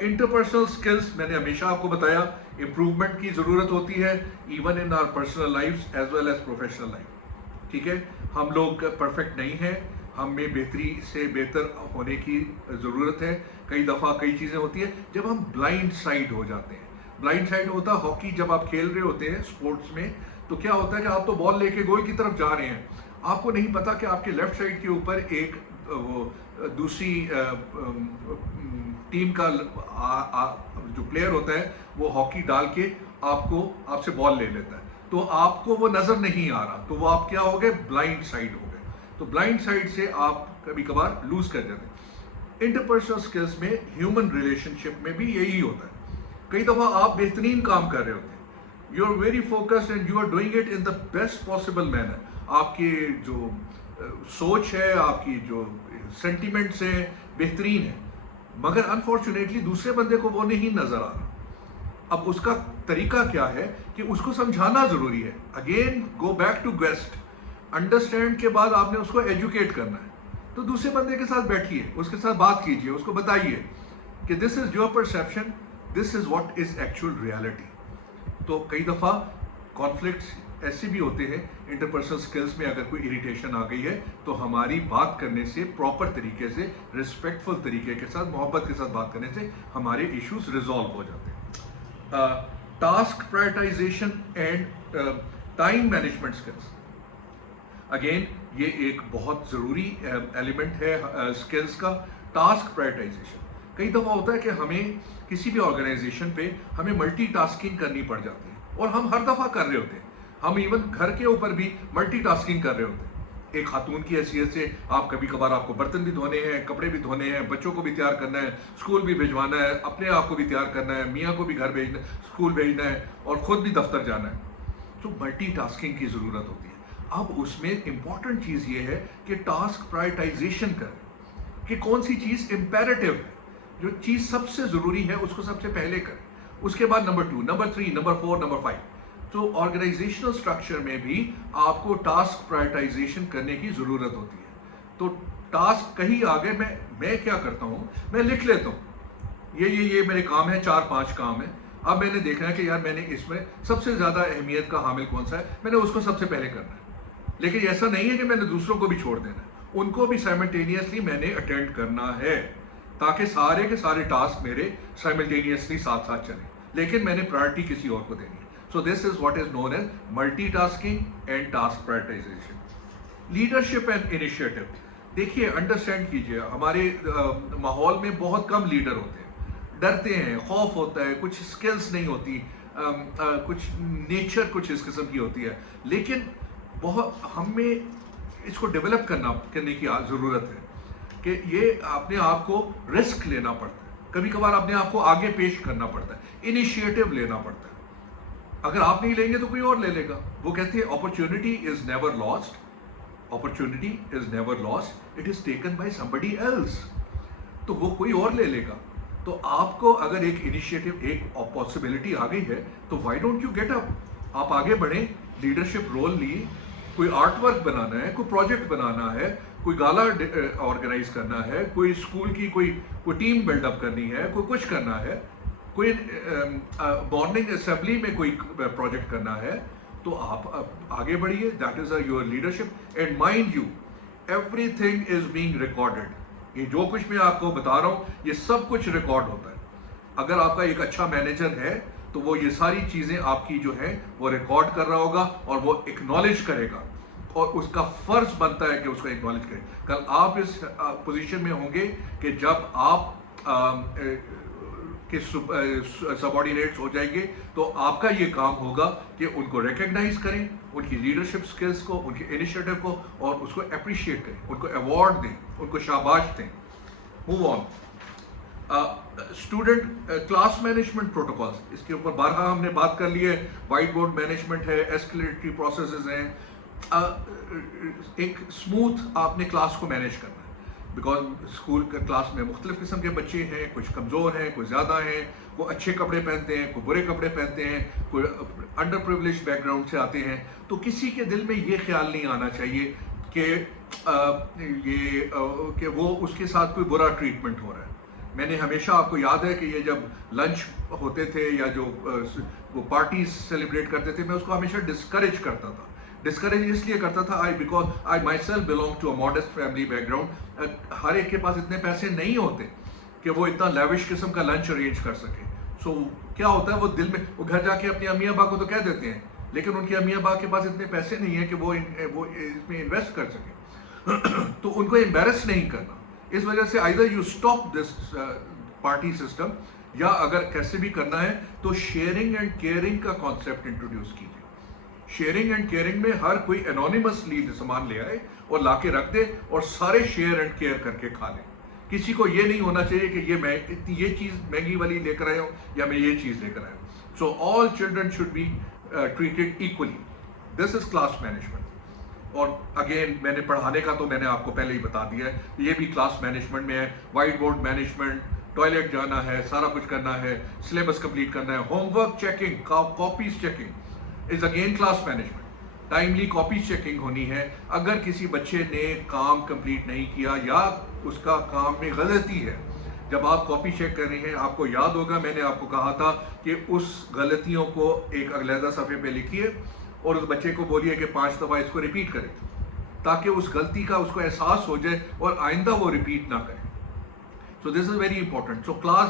انٹرپرسنل سکلز میں نے ہمیشہ آپ کو بتایا امپروومنٹ کی ضرورت ہوتی ہے even in our personal life as well as professional life. ٹھیک ہے, ہم لوگ پرفیکٹ نہیں ہیں, ہم میں بہتری سے بہتر ہونے کی ضرورت ہے. کئی دفعہ کئی چیزیں ہوتی ہیں جب ہم بلائنڈ سائڈ ہو جاتے ہیں. بلائنڈ سائڈ ہوتا ہے ہاکی, جب آپ کھیل رہے ہوتے ہیں اسپورٹس میں تو کیا ہوتا ہے کہ آپ تو بال لے کے گول کی طرف جا رہے ہیں, آپ کو نہیں پتا کہ آپ کے لیفٹ سائڈ کے اوپر ایک دوسری ٹیم کا جو پلیئر ہوتا ہے وہ ہاکی ڈال کے آپ سے بال لے لیتا ہے, تو آپ کو وہ نظر نہیں آ رہا, تو وہ آپ کیا ہو گئے, بلائنڈ سائڈ ہو گئے. تو بلائنڈ سائڈ سے آپ کبھی کبھار لوز کر جاتے ہیں. انٹرپرسنل سکلز میں, ہیومن ریلیشن شپ میں بھی یہی ہوتا ہے. کئی دفعہ آپ بہترین کام کر رہے ہوتے ہیں, you are very focused and you are doing it in the best possible manner. آپ کی جو سوچ ہے, آپ کی جو سینٹیمنٹس ہیں بہترین ہے, مگر انفارچونیٹلی دوسرے بندے کو وہ نہیں نظر آ رہا. اب اس کا طریقہ کیا ہے کہ اس کو سمجھانا ضروری ہے. Again go back to guest, understand کے بعد آپ نے اس کو ایجوکیٹ کرنا ہے. تو دوسرے بندے کے ساتھ بیٹھیے, اس کے ساتھ بات کیجیے, اس کو بتائیے کہ this is your perception, this is what is actual reality. تو کئی دفعہ کانفلکٹس ایسے بھی ہوتے ہیں انٹرپرسنل سکلز میں, اگر کوئی اریٹیشن آ گئی ہے تو ہماری بات کرنے سے, پراپر طریقے سے, رسپیکٹفل طریقے کے ساتھ, محبت کے ساتھ بات کرنے سے ہمارے ایشوز ریزالو ہو جاتے ہیں. Task prioritisation and time management skills, again یہ ایک بہت ضروری ایلیمنٹ ہے سکلز کا. ٹاسک پرائرٹائزیشن, کئی دفعہ ہوتا ہے کہ ہمیں کسی بھی آرگنائزیشن پہ ہمیں ملٹی ٹاسکنگ کرنی پڑ جاتی ہے, اور ہم ہر دفعہ کر رہے ہوتے ہیں. ہم ایون گھر کے اوپر بھی ملٹی ٹاسکنگ کر رہے ہوتے ہیں. ایک خاتون کی حیثیت سے آپ کبھی کبھار آپ کو برتن بھی دھونے ہیں, کپڑے بھی دھونے ہیں, بچوں کو بھی تیار کرنا ہے, اسکول بھی بھیجوانا ہے, اپنے آپ کو بھی تیار کرنا ہے, میاں کو بھی گھر بھیجنا, اسکول بھیجنا ہے, اور خود بھی دفتر جانا ہے. تو ملٹی ٹاسکنگ کی ضرورت ہوتی ہے. اب اس میں امپورٹنٹ چیز یہ ہے کہ ٹاسک پرائرٹائزیشن کریں کہ کون سی چیز امپیریٹیو ہے, جو چیز سب سے ضروری ہے اس کو سب سے پہلے کریں, اس کے بعد نمبر 2, نمبر 3, نمبر 4, نمبر 5. تو آرگنائزیشنل اسٹرکچر میں بھی آپ کو ٹاسک پرائرٹائزیشن کرنے کی ضرورت ہوتی ہے. تو ٹاسک کہیں آگے میں کیا کرتا ہوں, میں لکھ لیتا ہوں یہ میرے کام ہے, 4-5 کام ہیں. اب میں نے دیکھنا ہے کہ یار میں نے اس میں سب سے زیادہ اہمیت کا حامل کون سا ہے, میں نے اس کو سب سے پہلے کرنا ہے. لیکن ایسا نہیں ہے کہ میں نے دوسروں کو بھی چھوڑ دینا ہے, ان کو بھی سائملٹینیسلی میں نے اٹینڈ کرنا ہے, تاکہ سارے کے سارے ٹاسک میرے سائملٹینیسلی ساتھ ساتھ چلیں, لیکن میں نے پرائرٹی کسی اور کو دینی ہے. So this is what is known as multitasking and task prioritization. Leadership and initiative. دیکھیے, انڈرسٹینڈ کیجیے, ہمارے ماحول میں بہت کم لیڈر ہوتے ہیں, ڈرتے ہیں, خوف ہوتا ہے, کچھ سکلز نہیں ہوتی, کچھ نیچر کچھ اس قسم کی ہوتی ہے. لیکن ہمیں اس کو ڈیولپ کرنے کی ضرورت ہے کہ یہ اپنے آپ کو رسک لینا پڑتا ہے, کبھی کبھار اپنے آپ کو آگے پیش کرنا پڑتا ہے, انیشیٹو لینا پڑتا ہے. اگر آپ نہیں لیں گے تو کوئی اور لے لے گا. وہ کہتے ہیں opportunity is never last, opportunity is never last, it is taken by somebody else. تو وہ کوئی اور لے لے گا. تو آپ کو اگر ایک انیشیٹو, ایک پاسبلٹی آ گئی ہے تو why don't you get up, آپ آگے بڑھیں, لیڈرشپ رول لیے, कोई आर्ट वर्क बनाना है, कोई प्रोजेक्ट बनाना है, कोई गाला ऑर्गेनाइज करना है, कोई स्कूल की कोई टीम बिल्डअप करनी है, कोई कुछ करना है, कोई मॉर्निंग असेंबली में कोई प्रोजेक्ट करना है, तो आप आगे बढ़िए. That is your leadership. And mind you, everything is being recorded. ये जो कुछ मैं आपको बता रहा हूँ ये सब कुछ रिकॉर्ड होता है. अगर आपका एक अच्छा मैनेजर है तो वो ये सारी चीजें आपकी जो है वो रिकॉर्ड कर रहा होगा और वो एक्नॉलेज करेगा, और उसका फर्ज बनता है कि उसको एक्नॉलेज करें. कल आप इस पोजीशन में होंगे कि जब आप के सबऑर्डिनेट्स हो जाएंगे तो आपका ये काम होगा कि उनको रिकग्नाइज करें, उनकी लीडरशिप स्किल्स को, उनके इनिशिएटिव को, और उसको अप्रिशिएट करें, उनको अवार्ड दें, उनको शाबाश दें. Move on. Student class management protocols, इसके ऊपर बारहा हमने बात कर ली है. वाइट बोर्ड मैनेजमेंट है, एस्केलेटरी प्रोसेसेस हैं. एक स्मूथ आपने क्लास को मैनेज करना है, बिकॉज स्कूल क्लास में मुख्तलिफ किस्म के बच्चे हैं, कुछ कमज़ोर हैं, कुछ ज़्यादा हैं, वो अच्छे कपड़े पहनते हैं, कोई बुरे कपड़े पहनते हैं, कोई अंडर प्रिविलेज बैकग्राउंड से आते हैं. तो किसी के दिल में ये ख्याल नहीं आना चाहिए कि वो उसके साथ कोई बुरा ट्रीटमेंट हो रहा है. मैंने हमेशा, आपको याद है कि ये जब लंच होते थे या जो वो पार्टीज सेलिब्रेट करते थे, मैं उसको हमेशा डिस्करेज करता था. डिस्करेज इसलिए करता था because I myself belong to a modest family background. हर एक के पास इतने पैसे नहीं होते कि वो इतना लेविश किस्म का लंच अरेंज कर सके. सो क्या होता है, वो दिल में, वो घर जाके अपनी अम्मी अब्बा को तो कह देते हैं, लेकिन उनकी अम्मी अब्बा के पास इतने पैसे नहीं है कि वो इसमें इन्वेस्ट कर सके. तो उनको एम्बेरस नहीं करना. इस वजह से either you stop this party system, या अगर कैसे भी करना है तो शेयरिंग एंड केयरिंग का कॉन्सेप्ट इंट्रोड्यूस कीजिए. शेयरिंग एंड केयरिंग में हर कोई एनोनिमसली सामान ले आए और लाके रख दे और सारे शेयर एंड केयर करके खा लें. किसी को ये नहीं होना चाहिए कि ये चीज़ महंगी वाली लेकर आया हूँ या मैं ये चीज़ लेकर आया हूँ. So all children should be treated equally. This is class management. और अगेन मैंने पढ़ाने का तो मैंने आपको पहले ही बता दिया है, ये भी क्लास मैनेजमेंट में है. वाइट बोर्ड मैनेजमेंट, टॉयलेट जाना है, सारा कुछ करना है, सिलेबस कंप्लीट करना है, homework checking, copies checking is again class management. Timely copy checking होनी है. अगर किसी बच्चे ने काम कंप्लीट नहीं किया या उसका काम में गलती है, जब आप कॉपी चेक कर रहे हैं, आपको याद होगा मैंने आपको कहा था कि उस गलतियों को एक अलग सफ़े पे लिखिए और उस बच्चे को बोलिए कि 5 दफ़ा इसको रिपीट करें, ताकि उस गलती का उसको एहसास हो जाए और आइंदा वो रिपीट ना करें. So this is very important. So class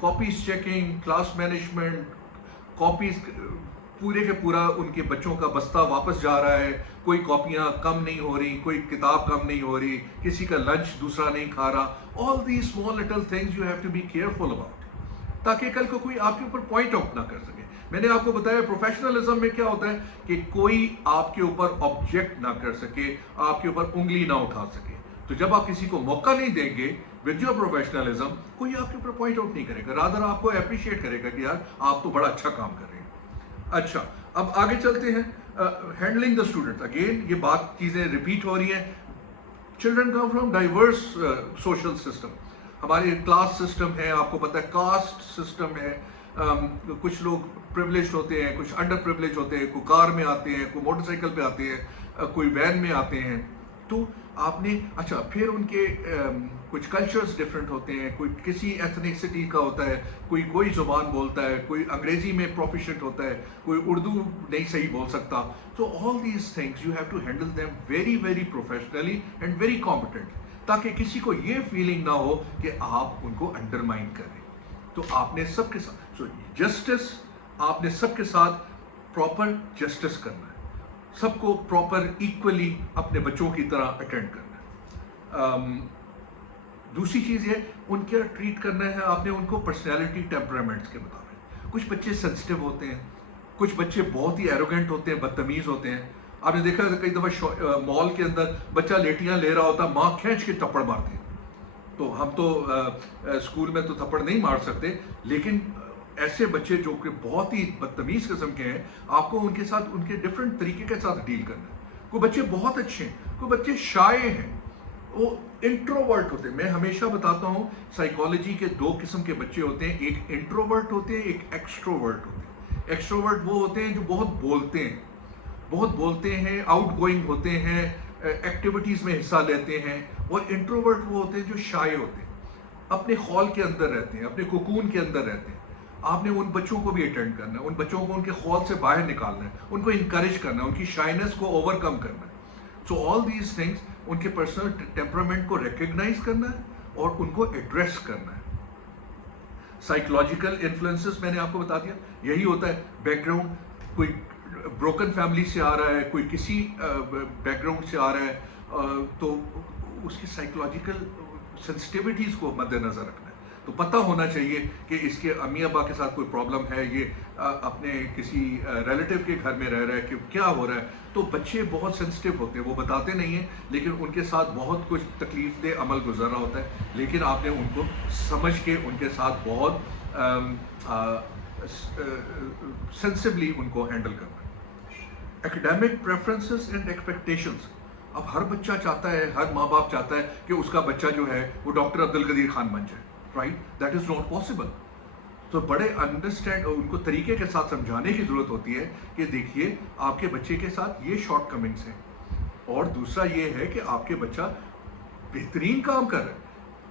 copies checking, class management, copies पूरे के पूरा उनके बच्चों का बस्ता वापस जा रहा है, कोई कॉपियाँ कम नहीं हो रही, कोई किताब कम नहीं हो रही, किसी का लंच दूसरा नहीं खा रहा. All these small little things you have to be careful about, ताकि कल को कोई आपके ऊपर पॉइंट आउट ना कर सके. मैंने आपको बताया प्रोफेशनलिज्म में क्या होता है कि कोई आपके ऊपर ऑब्जेक्ट ना कर सके, आपके ऊपर उंगली ना उठा सके. तो जब आप किसी को मौका नहीं देंगे विद योर प्रोफेशनलिज्म, कोई आपके ऊपर पॉइंट आउट नहीं करेगा, रादर आपको अप्रिशिएट करेगा कि यार आप तो बड़ा अच्छा काम कर रहे हैं. अच्छा, अब आगे चलते हैं. Handling the students. अगेन ये बात चीज़ें रिपीट हो रही हैं. Children come from diverse social system. हमारे क्लास सिस्टम है, आपको पता है, कास्ट सिस्टम है. कुछ लोग प्रिविलेज्ड होते हैं, कुछ अंडर प्रिविलेज होते हैं, कोई कार में आते हैं, कोई मोटरसाइकिल पे आते हैं, कोई वैन में आते हैं. तो आपने, अच्छा, फिर उनके कुछ कल्चर्स डिफरेंट होते हैं. कोई किसी एथनिसिटी का होता है, कोई ज़ुबान बोलता है, कोई अंग्रेज़ी में प्रोफिशिएंट होता है, कोई उर्दू नहीं सही बोल सकता. तो all these things you have to handle them very very professionally and very competent, ताकि किसी को ये फीलिंग ना हो कि आप उनको अंडरमाइन कर रहे हैं. तो आपने सबके साथ जस्टिस, आपने सबके साथ प्रॉपर जस्टिस करना है, सबको प्रॉपर इक्वली अपने बच्चों की तरह अटेंड करना है. दूसरी चीज़ ये, उनके ट्रीट करना है आपने उनको पर्सनैलिटी टेम्परामेंट्स के मुताबिक. कुछ बच्चे सेंसिटिव होते हैं, कुछ बच्चे बहुत ही एरोगेंट होते हैं, बदतमीज़ होते हैं. आपने देखा कई दफ़ा मॉल के अंदर बच्चा लेटियाँ ले रहा होता, माँ खींच के थप्पड़ मारती है. तो हम तो स्कूल में तो थप्पड़ नहीं मार सकते, लेकिन ऐसे बच्चे जो कि बहुत ही बदतमीज़ किस्म के हैं, आपको उनके साथ उनके डिफरेंट तरीके के साथ डील करना है. कोई बच्चे बहुत अच्छे हैं, कोई बच्चे शाय हैं, वो इंट्रोवर्ट होते हैं. मैं हमेशा बताता हूँ साइकोलॉजी के 2 किस्म के बच्चे होते हैं, एक इंट्रोवर्ट होते हैं, एक एक्सट्रोवर्ट होते हैं. एक्सट्रोवर्ट वो होते हैं जो बहुत बोलते हैं, بہت بولتے ہیں, آؤٹ گوئنگ ہوتے ہیں, ایکٹیویٹیز میں حصہ لیتے ہیں, اور انٹروورٹ وہ ہوتے ہیں جو شائع ہوتے ہیں, اپنے خول کے اندر رہتے ہیں, اپنے کوکون کے اندر رہتے ہیں. آپ نے ان بچوں کو بھی اٹینڈ کرنا ہے, ان بچوں کو ان کے خول سے باہر نکالنا ہے, ان کو انکریج کرنا ہے, ان کی شائنس کو اوور کم کرنا ہے. سو آل دیز تھنگس, ان کے پرسنل ٹیمپرامنٹ کو ریکگنائز کرنا ہے اور ان کو ایڈریس کرنا ہے. سائیکولوجیکل انفلوئنسز میں نے آپ کو بتا دیا, یہی ہوتا ہے. بیک گراؤنڈ, کوئی بروکن فیملی سے آ رہا ہے, کوئی کسی بیک گراؤنڈ سے آ رہا ہے, تو اس کی سائیکولوجیکل سینسٹیوٹیز کو مد نظر رکھنا ہے. تو پتہ ہونا چاہیے کہ اس کے امی ابا کے ساتھ کوئی پرابلم ہے, یہ اپنے کسی ریلیٹیو کے گھر میں رہ رہا ہے, کہ کیا ہو رہا ہے. تو بچے بہت سینسٹیو ہوتے ہیں, وہ بتاتے نہیں ہیں, لیکن ان کے ساتھ بہت کچھ تکلیف دہ عمل گزر رہا ہوتا ہے, لیکن آپ نے ان کو سمجھ کے ان کے ساتھ بہت سینسبلی ان کو ہینڈل کرنا ہے. Academic preferences and expectations. اب ہر بچہ چاہتا ہے, ہر ماں باپ چاہتا ہے کہ اس کا بچہ جو ہے وہ ڈاکٹر عبدالقدیر خان بن جائے, right? That is not possible. تو بڑے انڈرسٹینڈ, ان کو طریقے کے ساتھ سمجھانے کی ضرورت ہوتی ہے کہ دیکھیے آپ کے بچے کے ساتھ یہ شارٹ کمنگس ہیں, اور دوسرا یہ ہے کہ آپ کے بچہ بہترین کام کر رہا ہے.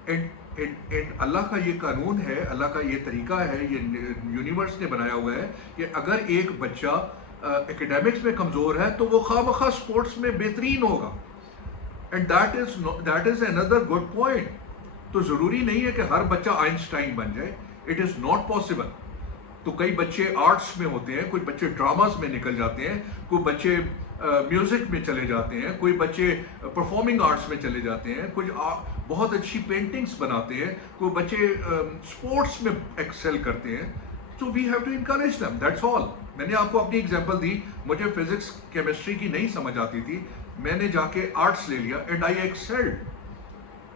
اینڈ اللہ کا یہ قانون ہے, اللہ کا یہ طریقہ ہے, یہ یونیورس نے بنایا ہوا ہے کہ اگر ایک بچہ ایکیڈیمکس میں کمزور ہے تو وہ خواہ مخواہ اسپورٹس میں بہترین ہوگا. And that is another good point. تو ضروری نہیں ہے کہ ہر بچہ آئنسٹائن بن جائے, اٹ از ناٹ پاسبل. تو کئی بچے آرٹس میں ہوتے ہیں, کچھ بچے ڈراماز میں نکل جاتے ہیں, کوئی بچے میوزک میں چلے جاتے ہیں, کوئی بچے پرفارمنگ آرٹس میں چلے جاتے ہیں, کچھ بہت اچھی پینٹنگز بناتے ہیں, کوئی بچے اسپورٹس میں ایکسل کرتے ہیں. So we have to encourage them, that's all. میں نے آپ کو اپنی ایگزامپل دی, مجھے فزکس کیمسٹری کی نہیں سمجھ آتی تھی, میں نے جا کے آرٹس لے لیا and I excelled,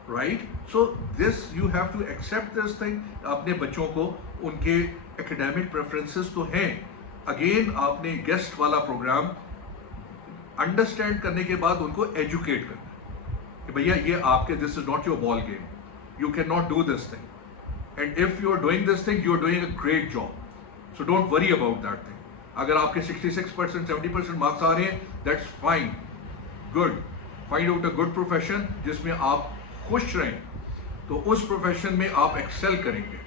right? So this you have to accept this thing. اپنے بچوں کو ان کے ایکیڈیمک پریفرنسز تو ہیں. اگین آپ نے گیسٹ والا پروگرام انڈرسٹینڈ کرنے کے بعد ان کو ایجوکیٹ کرنا کہ بھیا یہ آپ کے, this is not your ball game, you cannot do this thing. And if you are doing this thing, you are doing a great job. So don't worry about that thing. اگر آپ کے 66%, 70% marks آ رہے ہیں, that's fine, good. Find out a good profession جس میں آپ خوش رہیں, تو اس پروفیشن میں آپ ایکسل کریں گے.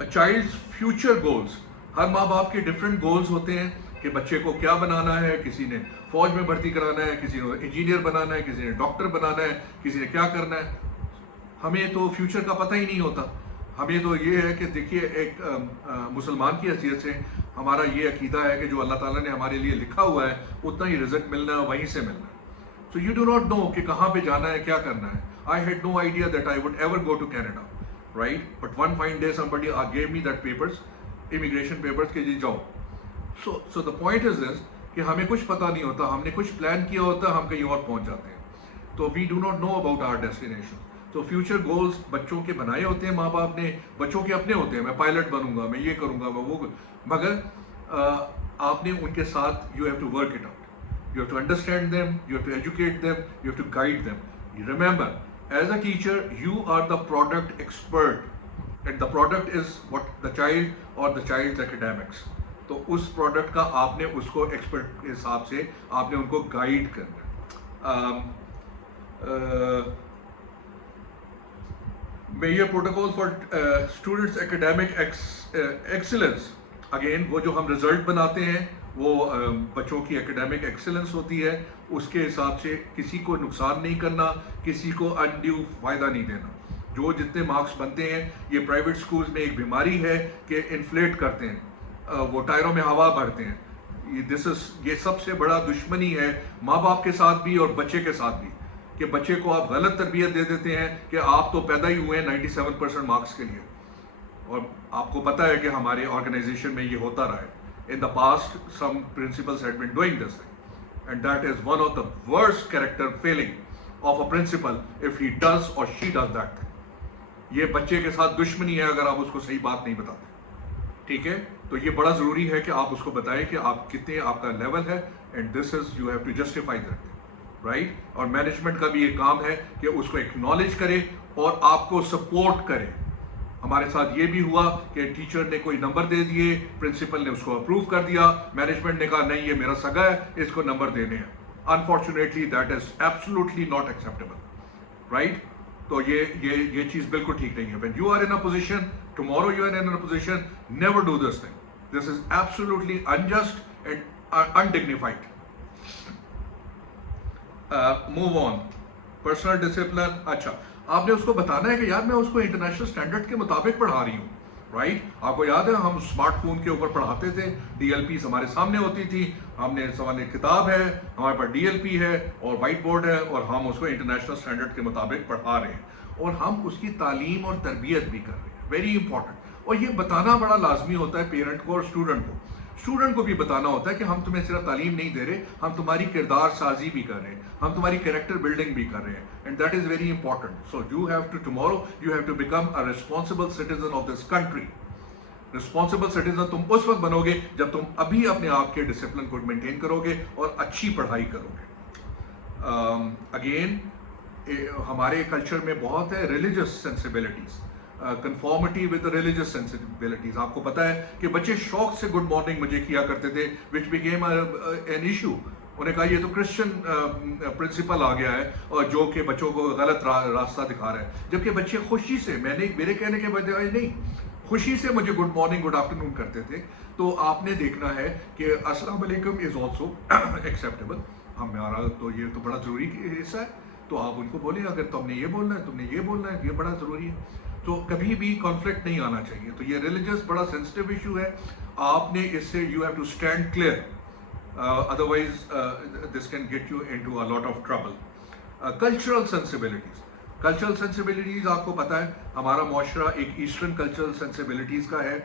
A child's future goals. ہر ماں باپ کے ڈفرینٹ گولز ہوتے ہیں کہ بچے کو کیا بنانا ہے. کسی نے فوج میں بھرتی کرانا ہے, کسی نے انجینئر بنانا ہے, کسی نے ڈاکٹر بنانا ہے, کسی نے کیا کرنا ہے. ہمیں تو فیوچر کا پتہ ہی نہیں ہوتا. ہمیں تو یہ ہے کہ دیکھیے, ایک مسلمان کی حیثیت سے ہمارا یہ عقیدہ ہے کہ جو اللہ تعالیٰ نے ہمارے لیے لکھا ہوا ہے اتنا ہی رزق ملنا ہے, وہیں سے ملنا ہے. So you do not know کہ کہاں پہ جانا ہے, کیا کرنا ہے. I had no idea that I would ever go to Canada, right? But one fine day somebody gave me that papers, immigration papers, کہ جی جاؤ. So the point is this, کہ ہمیں کچھ پتہ نہیں ہوتا, ہم نے کچھ پلان کیا ہوتا ہے, ہم کہیں اور پہنچ جاتے ہیں. تو we do not know about our destination. تو فیوچر گولز بچوں کے بنائے ہوتے ہیں ماں باپ نے, بچوں کے اپنے ہوتے ہیں, میں پائلٹ بنوں گا, میں یہ کروں گا, میں وہ, مگر آپ نے ان کے ساتھ you have to work it out. You have to understand them, you have to educate them, you have to guide them. Remember, as a teacher, you are the product expert, and the product is what the child or the child's academics. تو اس product کا آپ نے اس کو expert کے حساب سے آپ نے ان کو گائیڈ کرنا. Major protocol for students academic excellence. Again وہ جو ہم رزلٹ بناتے ہیں وہ بچوں کی ایکیڈیمک ایکسلنس ہوتی ہے, اس کے حساب سے کسی کو نقصان نہیں کرنا, کسی کو انڈیو فائدہ نہیں دینا. جو جتنے مارکس بنتے ہیں, یہ پرائیویٹ اسکولز میں ایک بیماری ہے کہ انفلیٹ کرتے ہیں, وہ ٹائروں میں ہوا بھرتے ہیں. یہ سب سے بڑا دشمنی ہے ماں باپ کے ساتھ بھی اور بچے کے ساتھ بھی, کہ بچے کو آپ غلط تربیت دے دیتے ہیں کہ آپ تو پیدا ہی ہوئے ہیں 97% مارکس کے لیے. اور آپ کو پتہ ہے کہ ہمارے آرگنائزیشن میں یہ ہوتا رہا ہے. In the past, some principals had been doing this thing, and that is one of the worst character failing of a principal if he does or she does that thing. یہ بچے کے ساتھ دشمنی ہے اگر آپ اس کو صحیح بات نہیں بتاتے. ٹھیک ہے, تو یہ بڑا ضروری ہے کہ آپ اس کو بتائیں کہ آپ کتنے, آپ کا لیول ہے, and this is you have to justify that, right? اور مینجمنٹ کا بھی یہ کام ہے کہ اس کو ایکنالج کرے اور آپ کو سپورٹ کرے. ہمارے ساتھ یہ بھی ہوا کہ ٹیچر نے کوئی نمبر دے دیے, پرنسپل نے اس کو اپروو کر دیا, مینجمنٹ نے کہا نہیں یہ میرا سگا ہے, اس کو نمبر دینے ہیں. Unfortunately that is absolutely not acceptable, right? تو یہ چیز بالکل ٹھیک نہیں ہے. when you are in a position, tomorrow you are in a position, never do this thing. This is absolutely unjust and undignified. Move on. Personal discipline. اچھا, آپ نے اس کو بتانا ہے کہ یار میں اس کو انٹرنیشنل اسٹینڈرڈ کے مطابق پڑھا رہی ہوں, رائٹ؟ آپ کو یاد ہے ہم اسمارٹ فون کے اوپر پڑھاتے تھے, ڈی ایل پیز ہمارے سامنے ہوتی تھی, ہم نے سامنے کتاب ہے, ہمارے پاس ڈی ایل پی ہے اور وائٹ بورڈ ہے, اور ہم اس کو انٹرنیشنل اسٹینڈرڈ کے مطابق پڑھا رہے ہیں, اور ہم اس کی تعلیم اور تربیت بھی کر رہے ہیں. Very important. اور یہ بتانا بڑا لازمی ہوتا ہے پیرنٹ کو اور اسٹوڈنٹ کو. اسٹوڈنٹ کو بھی بتانا ہوتا ہے کہ ہم تمہیں صرف تعلیم نہیں دے رہے, ہم تمہاری کردار سازی بھی کر رہے ہیں, ہم تمہاری کریکٹر بلڈنگ بھی کر رہے ہیں, and that is very important. So you have to tomorrow you have to become a responsible citizen of this country. Responsible citizen تم اس وقت بنو گے جب تم ابھی اپنے آپ کے ڈسپلن کو مینٹین کرو گے اور اچھی پڑھائی کرو گے. اگین ہمارے کلچر میں بہت ہے ریلیجس سینسیبلٹیز, کنفارمٹی ود ریلیجس سینسیبلٹیز. آپ کو پتہ ہے کہ بچے شوق سے گڈ مارننگ مجھے کیا کرتے تھے, وچ بیکیم این ایشو. انہوں نے کہا یہ تو کرسچن پرنسپل آ گیا ہے اور جو کہ بچوں کو غلط راستہ دکھا رہا ہے, جبکہ بچے خوشی سے, میرے کہنے کے بجائے نہیں, خوشی سے مجھے گڈ مارننگ گڈ آفٹر نون کرتے تھے. تو آپ نے دیکھنا ہے کہ السلام علیکم از آلسو ایکسیپٹیبل. ہمارا تو یہ تو بڑا ضروری حصہ ہے, تو آپ ان کو بولیں اگر تم نے یہ بولنا ہے, تم نے یہ بولنا ہے, یہ بڑا ضروری ہے. تو کبھی بھی کانفلکٹ نہیں آنا چاہیے. تو یہ ریلیجس بڑا سینسٹیو ایشو ہے, آپ نے اس سے you have to stand clear, otherwise this can get you into a lot of trouble. Cultural sensibilities. Cultural sensibilities آپ کو پتہ ہے ہمارا معاشرہ ایک ایسٹرن کلچرل سینسیبلٹیز کا ہے.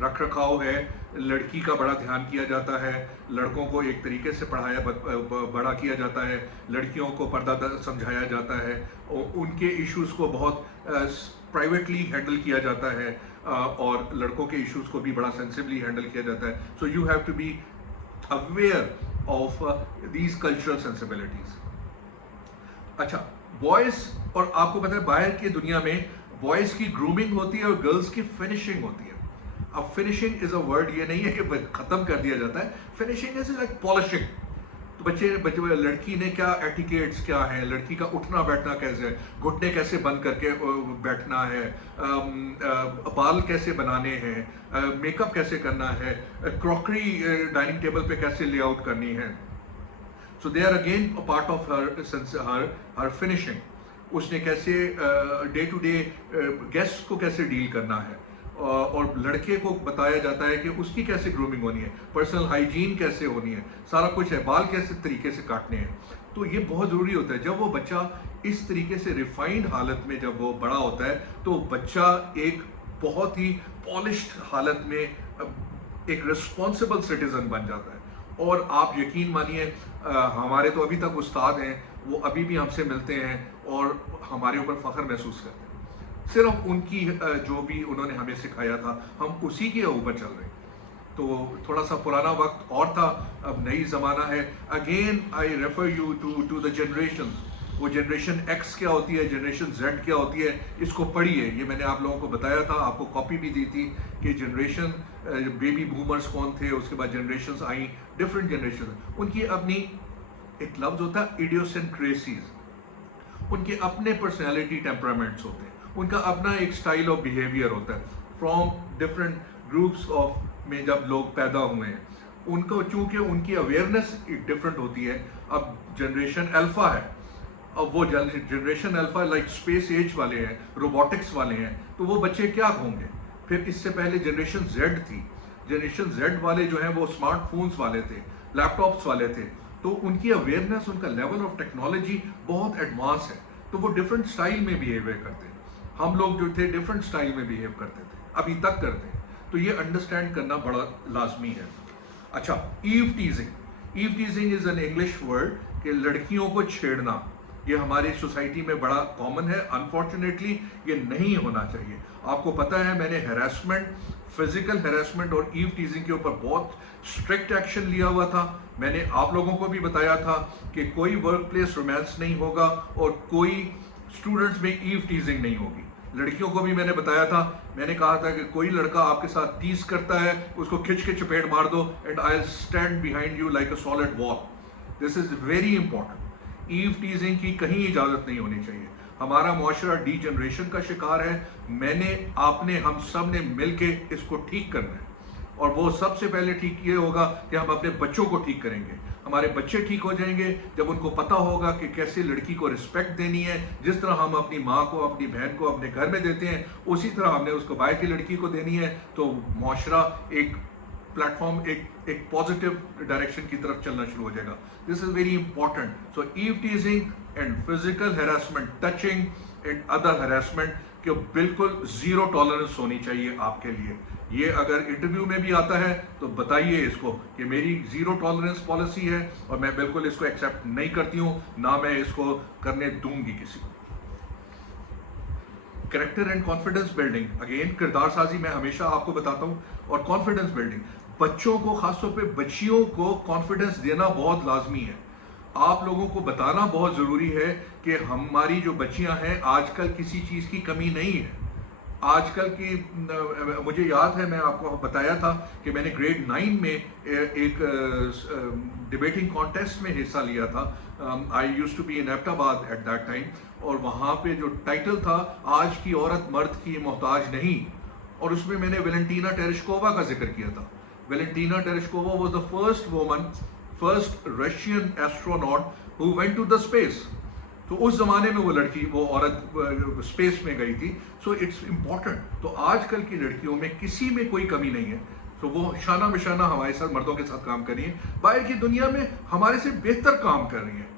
رکھ رکھاؤ ہے, لڑکی کا بڑا دھیان کیا جاتا ہے, لڑکوں کو ایک طریقے سے پڑھایا بڑا کیا جاتا ہے, لڑکیوں کو پردہ سمجھایا جاتا ہے, ان کے ایشوز کو بہت پرائیویٹلی ہینڈل کیا جاتا ہے, اور لڑکوں کے ایشوز کو بھی بڑا سینسیبلی ہینڈل کیا جاتا ہے. So you have to be aware of these cultural sensibilities. اچھا, بوائز, اور آپ کو پتہ ہے باہر کی دنیا میں بوائز کی گرومنگ ہوتی ہے اور گرلز کی فنشنگ ہوتی ہے. اب فنشنگ از اے ورڈ, یہ نہیں ہے کہ ختم کر دیا جاتا ہے, فنشنگ از لائک پالشنگ. تو بچے لڑکی نے کیا ایٹیکیٹس کیا ہیں, لڑکی کا اٹھنا بیٹھنا کیسے ہے, گھٹنے کیسے بند کر کے بیٹھنا ہے, بال کیسے بنانے ہیں, میک اپ کیسے کرنا ہے, کراکری ڈائننگ ٹیبل پہ کیسے لے آؤٹ کرنی ہے. So they are again part of her finishing. اس نے کیسے ڈے ٹو ڈے گیسٹ کو کیسے ڈیل کرنا ہے, اور لڑکے کو بتایا جاتا ہے کہ اس کی کیسے گرومنگ ہونی ہے, پرسنل ہائیجین کیسے ہونی ہے, سارا کچھ ہے, بال کیسے طریقے سے کاٹنے ہیں. تو یہ بہت ضروری ہوتا ہے. جب وہ بچہ اس طریقے سے ریفائنڈ حالت میں جب وہ بڑا ہوتا ہے تو بچہ ایک بہت ہی پالشڈ حالت میں ایک رسپانسبل سٹیزن بن جاتا ہے. اور آپ یقین مانیے ہمارے تو ابھی تک استاد ہیں, وہ ابھی بھی ہم سے ملتے ہیں اور ہمارے اوپر فخر محسوس کرتے ہیں. صرف ان کی جو بھی انہوں نے ہمیں سکھایا تھا ہم اسی کے اوپر چل رہے ہیں. تو تھوڑا سا پرانا وقت اور تھا, اب نئی زمانہ ہے. Again I refer you to the generations. وہ جنریشن ایکس کیا ہوتی ہے, جنریشن زیڈ کیا ہوتی ہے, اس کو پڑھیے. یہ میں نے آپ لوگوں کو بتایا تھا, آپ کو کاپی بھی دی تھی کہ جنریشن بیبی بومرز کون تھے, اس کے بعد جنریشنز آئیں, ڈفرینٹ جنریشن. ان کی اپنی ایک لفظ ہوتا ہے ایڈیوسینکریسیز, ان کے اپنے پرسنالٹی ٹیمپرامنٹس ہوتے ہیں, ان کا اپنا ایک سٹائل آف بیہیویئر ہوتا ہے. فرام ڈفرینٹ گروپس آف میں جب لوگ پیدا ہوئے ہیں, ان کو چونکہ ان کی اویئرنیس ڈفرینٹ ہوتی ہے. اب جنریشن الفا ہے, اب وہ generation alpha like space age والے ہیں, روبوٹکس والے ہیں, تو وہ بچے کیا ہوں گے. پھر اس سے پہلے جنریشن زیڈ تھی. جنریشن زیڈ والے جو ہیں وہ اسمارٹ فونز والے تھے, لیپ ٹاپس والے تھے, تو ان کی اویئرنیس, ان کا لیول آف ٹیکنالوجی بہت ایڈوانس ہے, تو وہ ڈفرینٹ اسٹائل میں بیہیو کرتے ہیں. ہم لوگ جو تھے ڈفرینٹ اسٹائل میں بیہیو کرتے تھے, ابھی تک کرتے ہیں. تو یہ انڈرسٹینڈ کرنا بڑا لازمی ہے. اچھا, ایو ٹیزنگ. ایو teasing is an English word کہ لڑکیوں کو چھیڑنا. یہ ہماری سوسائٹی میں بڑا کامن ہے. انفارچونیٹلی یہ نہیں ہونا چاہیے. آپ کو پتہ ہے میں نے ہیراسمنٹ, فزیکل ہیراسمنٹ اور ایو ٹیزنگ کے اوپر بہت اسٹرکٹ ایکشن لیا ہوا تھا. میں نے آپ لوگوں کو بھی بتایا تھا کہ کوئی ورک پلیس رومانس نہیں ہوگا اور کوئی اسٹوڈنٹس میں ایو ٹیزنگ نہیں ہوگی. लड़कियों को भी मैंने बताया था, मैंने कहा था कि कोई लड़का आपके साथ टीज करता है उसको खिंच के चपेट मार दो, and I will stand behind you like a solid wall. This is very important. Eve teasing की कहीं इजाजत नहीं होनी चाहिए। हमारा मुआशरा डी जनरेशन का शिकार है। मैंने, आपने, हम सब ने मिलके इसको ठीक करना है, और वो सबसे पहले ठीक ये होगा कि हम अपने बच्चों को ठीक करेंगे। हमारे बच्चे ठीक हो जाएंगे जब उनको पता होगा कि कैसे लड़की को रिस्पेक्ट देनी है। जिस तरह हम अपनी माँ को, अपनी बहन को अपने घर में देते हैं, उसी तरह हमने उसको बाहर की लड़की को देनी है। तो मुआशरा एक प्लेटफॉर्म, एक पॉजिटिव डायरेक्शन की तरफ चलना शुरू हो जाएगा। This is very important. So eve teasing and physical harassment, touching and other harassment कि बिल्कुल जीरो टॉलरेंस होनी चाहिए आपके लिए। ये अगर इंटरव्यू में भी आता है तो बताइए इसको कि मेरी जीरो टॉलरेंस पॉलिसी है और मैं बिल्कुल इसको एक्सेप्ट नहीं करती हूं, ना मैं इसको करने दूंगी किसी को। Character and confidence building, again किरदार साजी मैं हमेशा आपको बताता हूं, और कॉन्फिडेंस बिल्डिंग, बच्चों को, खासतौर पे बच्चियों को कॉन्फिडेंस देना बहुत लाजमी है। आप लोगों को बताना बहुत जरूरी है कि हमारी जो बच्चियां हैं आजकल किसी चीज की कमी नहीं है। आजकल की, मुझे याद है मैं आपको बताया था कि मैंने ग्रेड 9 में एक डिबेटिंग कॉन्टेस्ट में हिस्सा लिया था। I used to be in Abbottabad at that time, और वहाँ पे जो टाइटल था, आज की औरत मर्द की मोहताज नहीं, और उसमें मैंने वेलेंटीना टेरेशकोवा का जिक्र किया था। Valentina Tereshkova was the first woman, first Russian astronaut who went to the space. तो उस जमाने में वो लड़की, वो औरत स्पेस में गई थी। So it's important. तो आजकल की लड़कियों में किसी में कोई कमी नहीं है, तो वो शाना बिशाना हमारे साथ, मर्दों के साथ काम कर रही है। बाहर की दुनिया में हमारे से बेहतर काम कर रही है।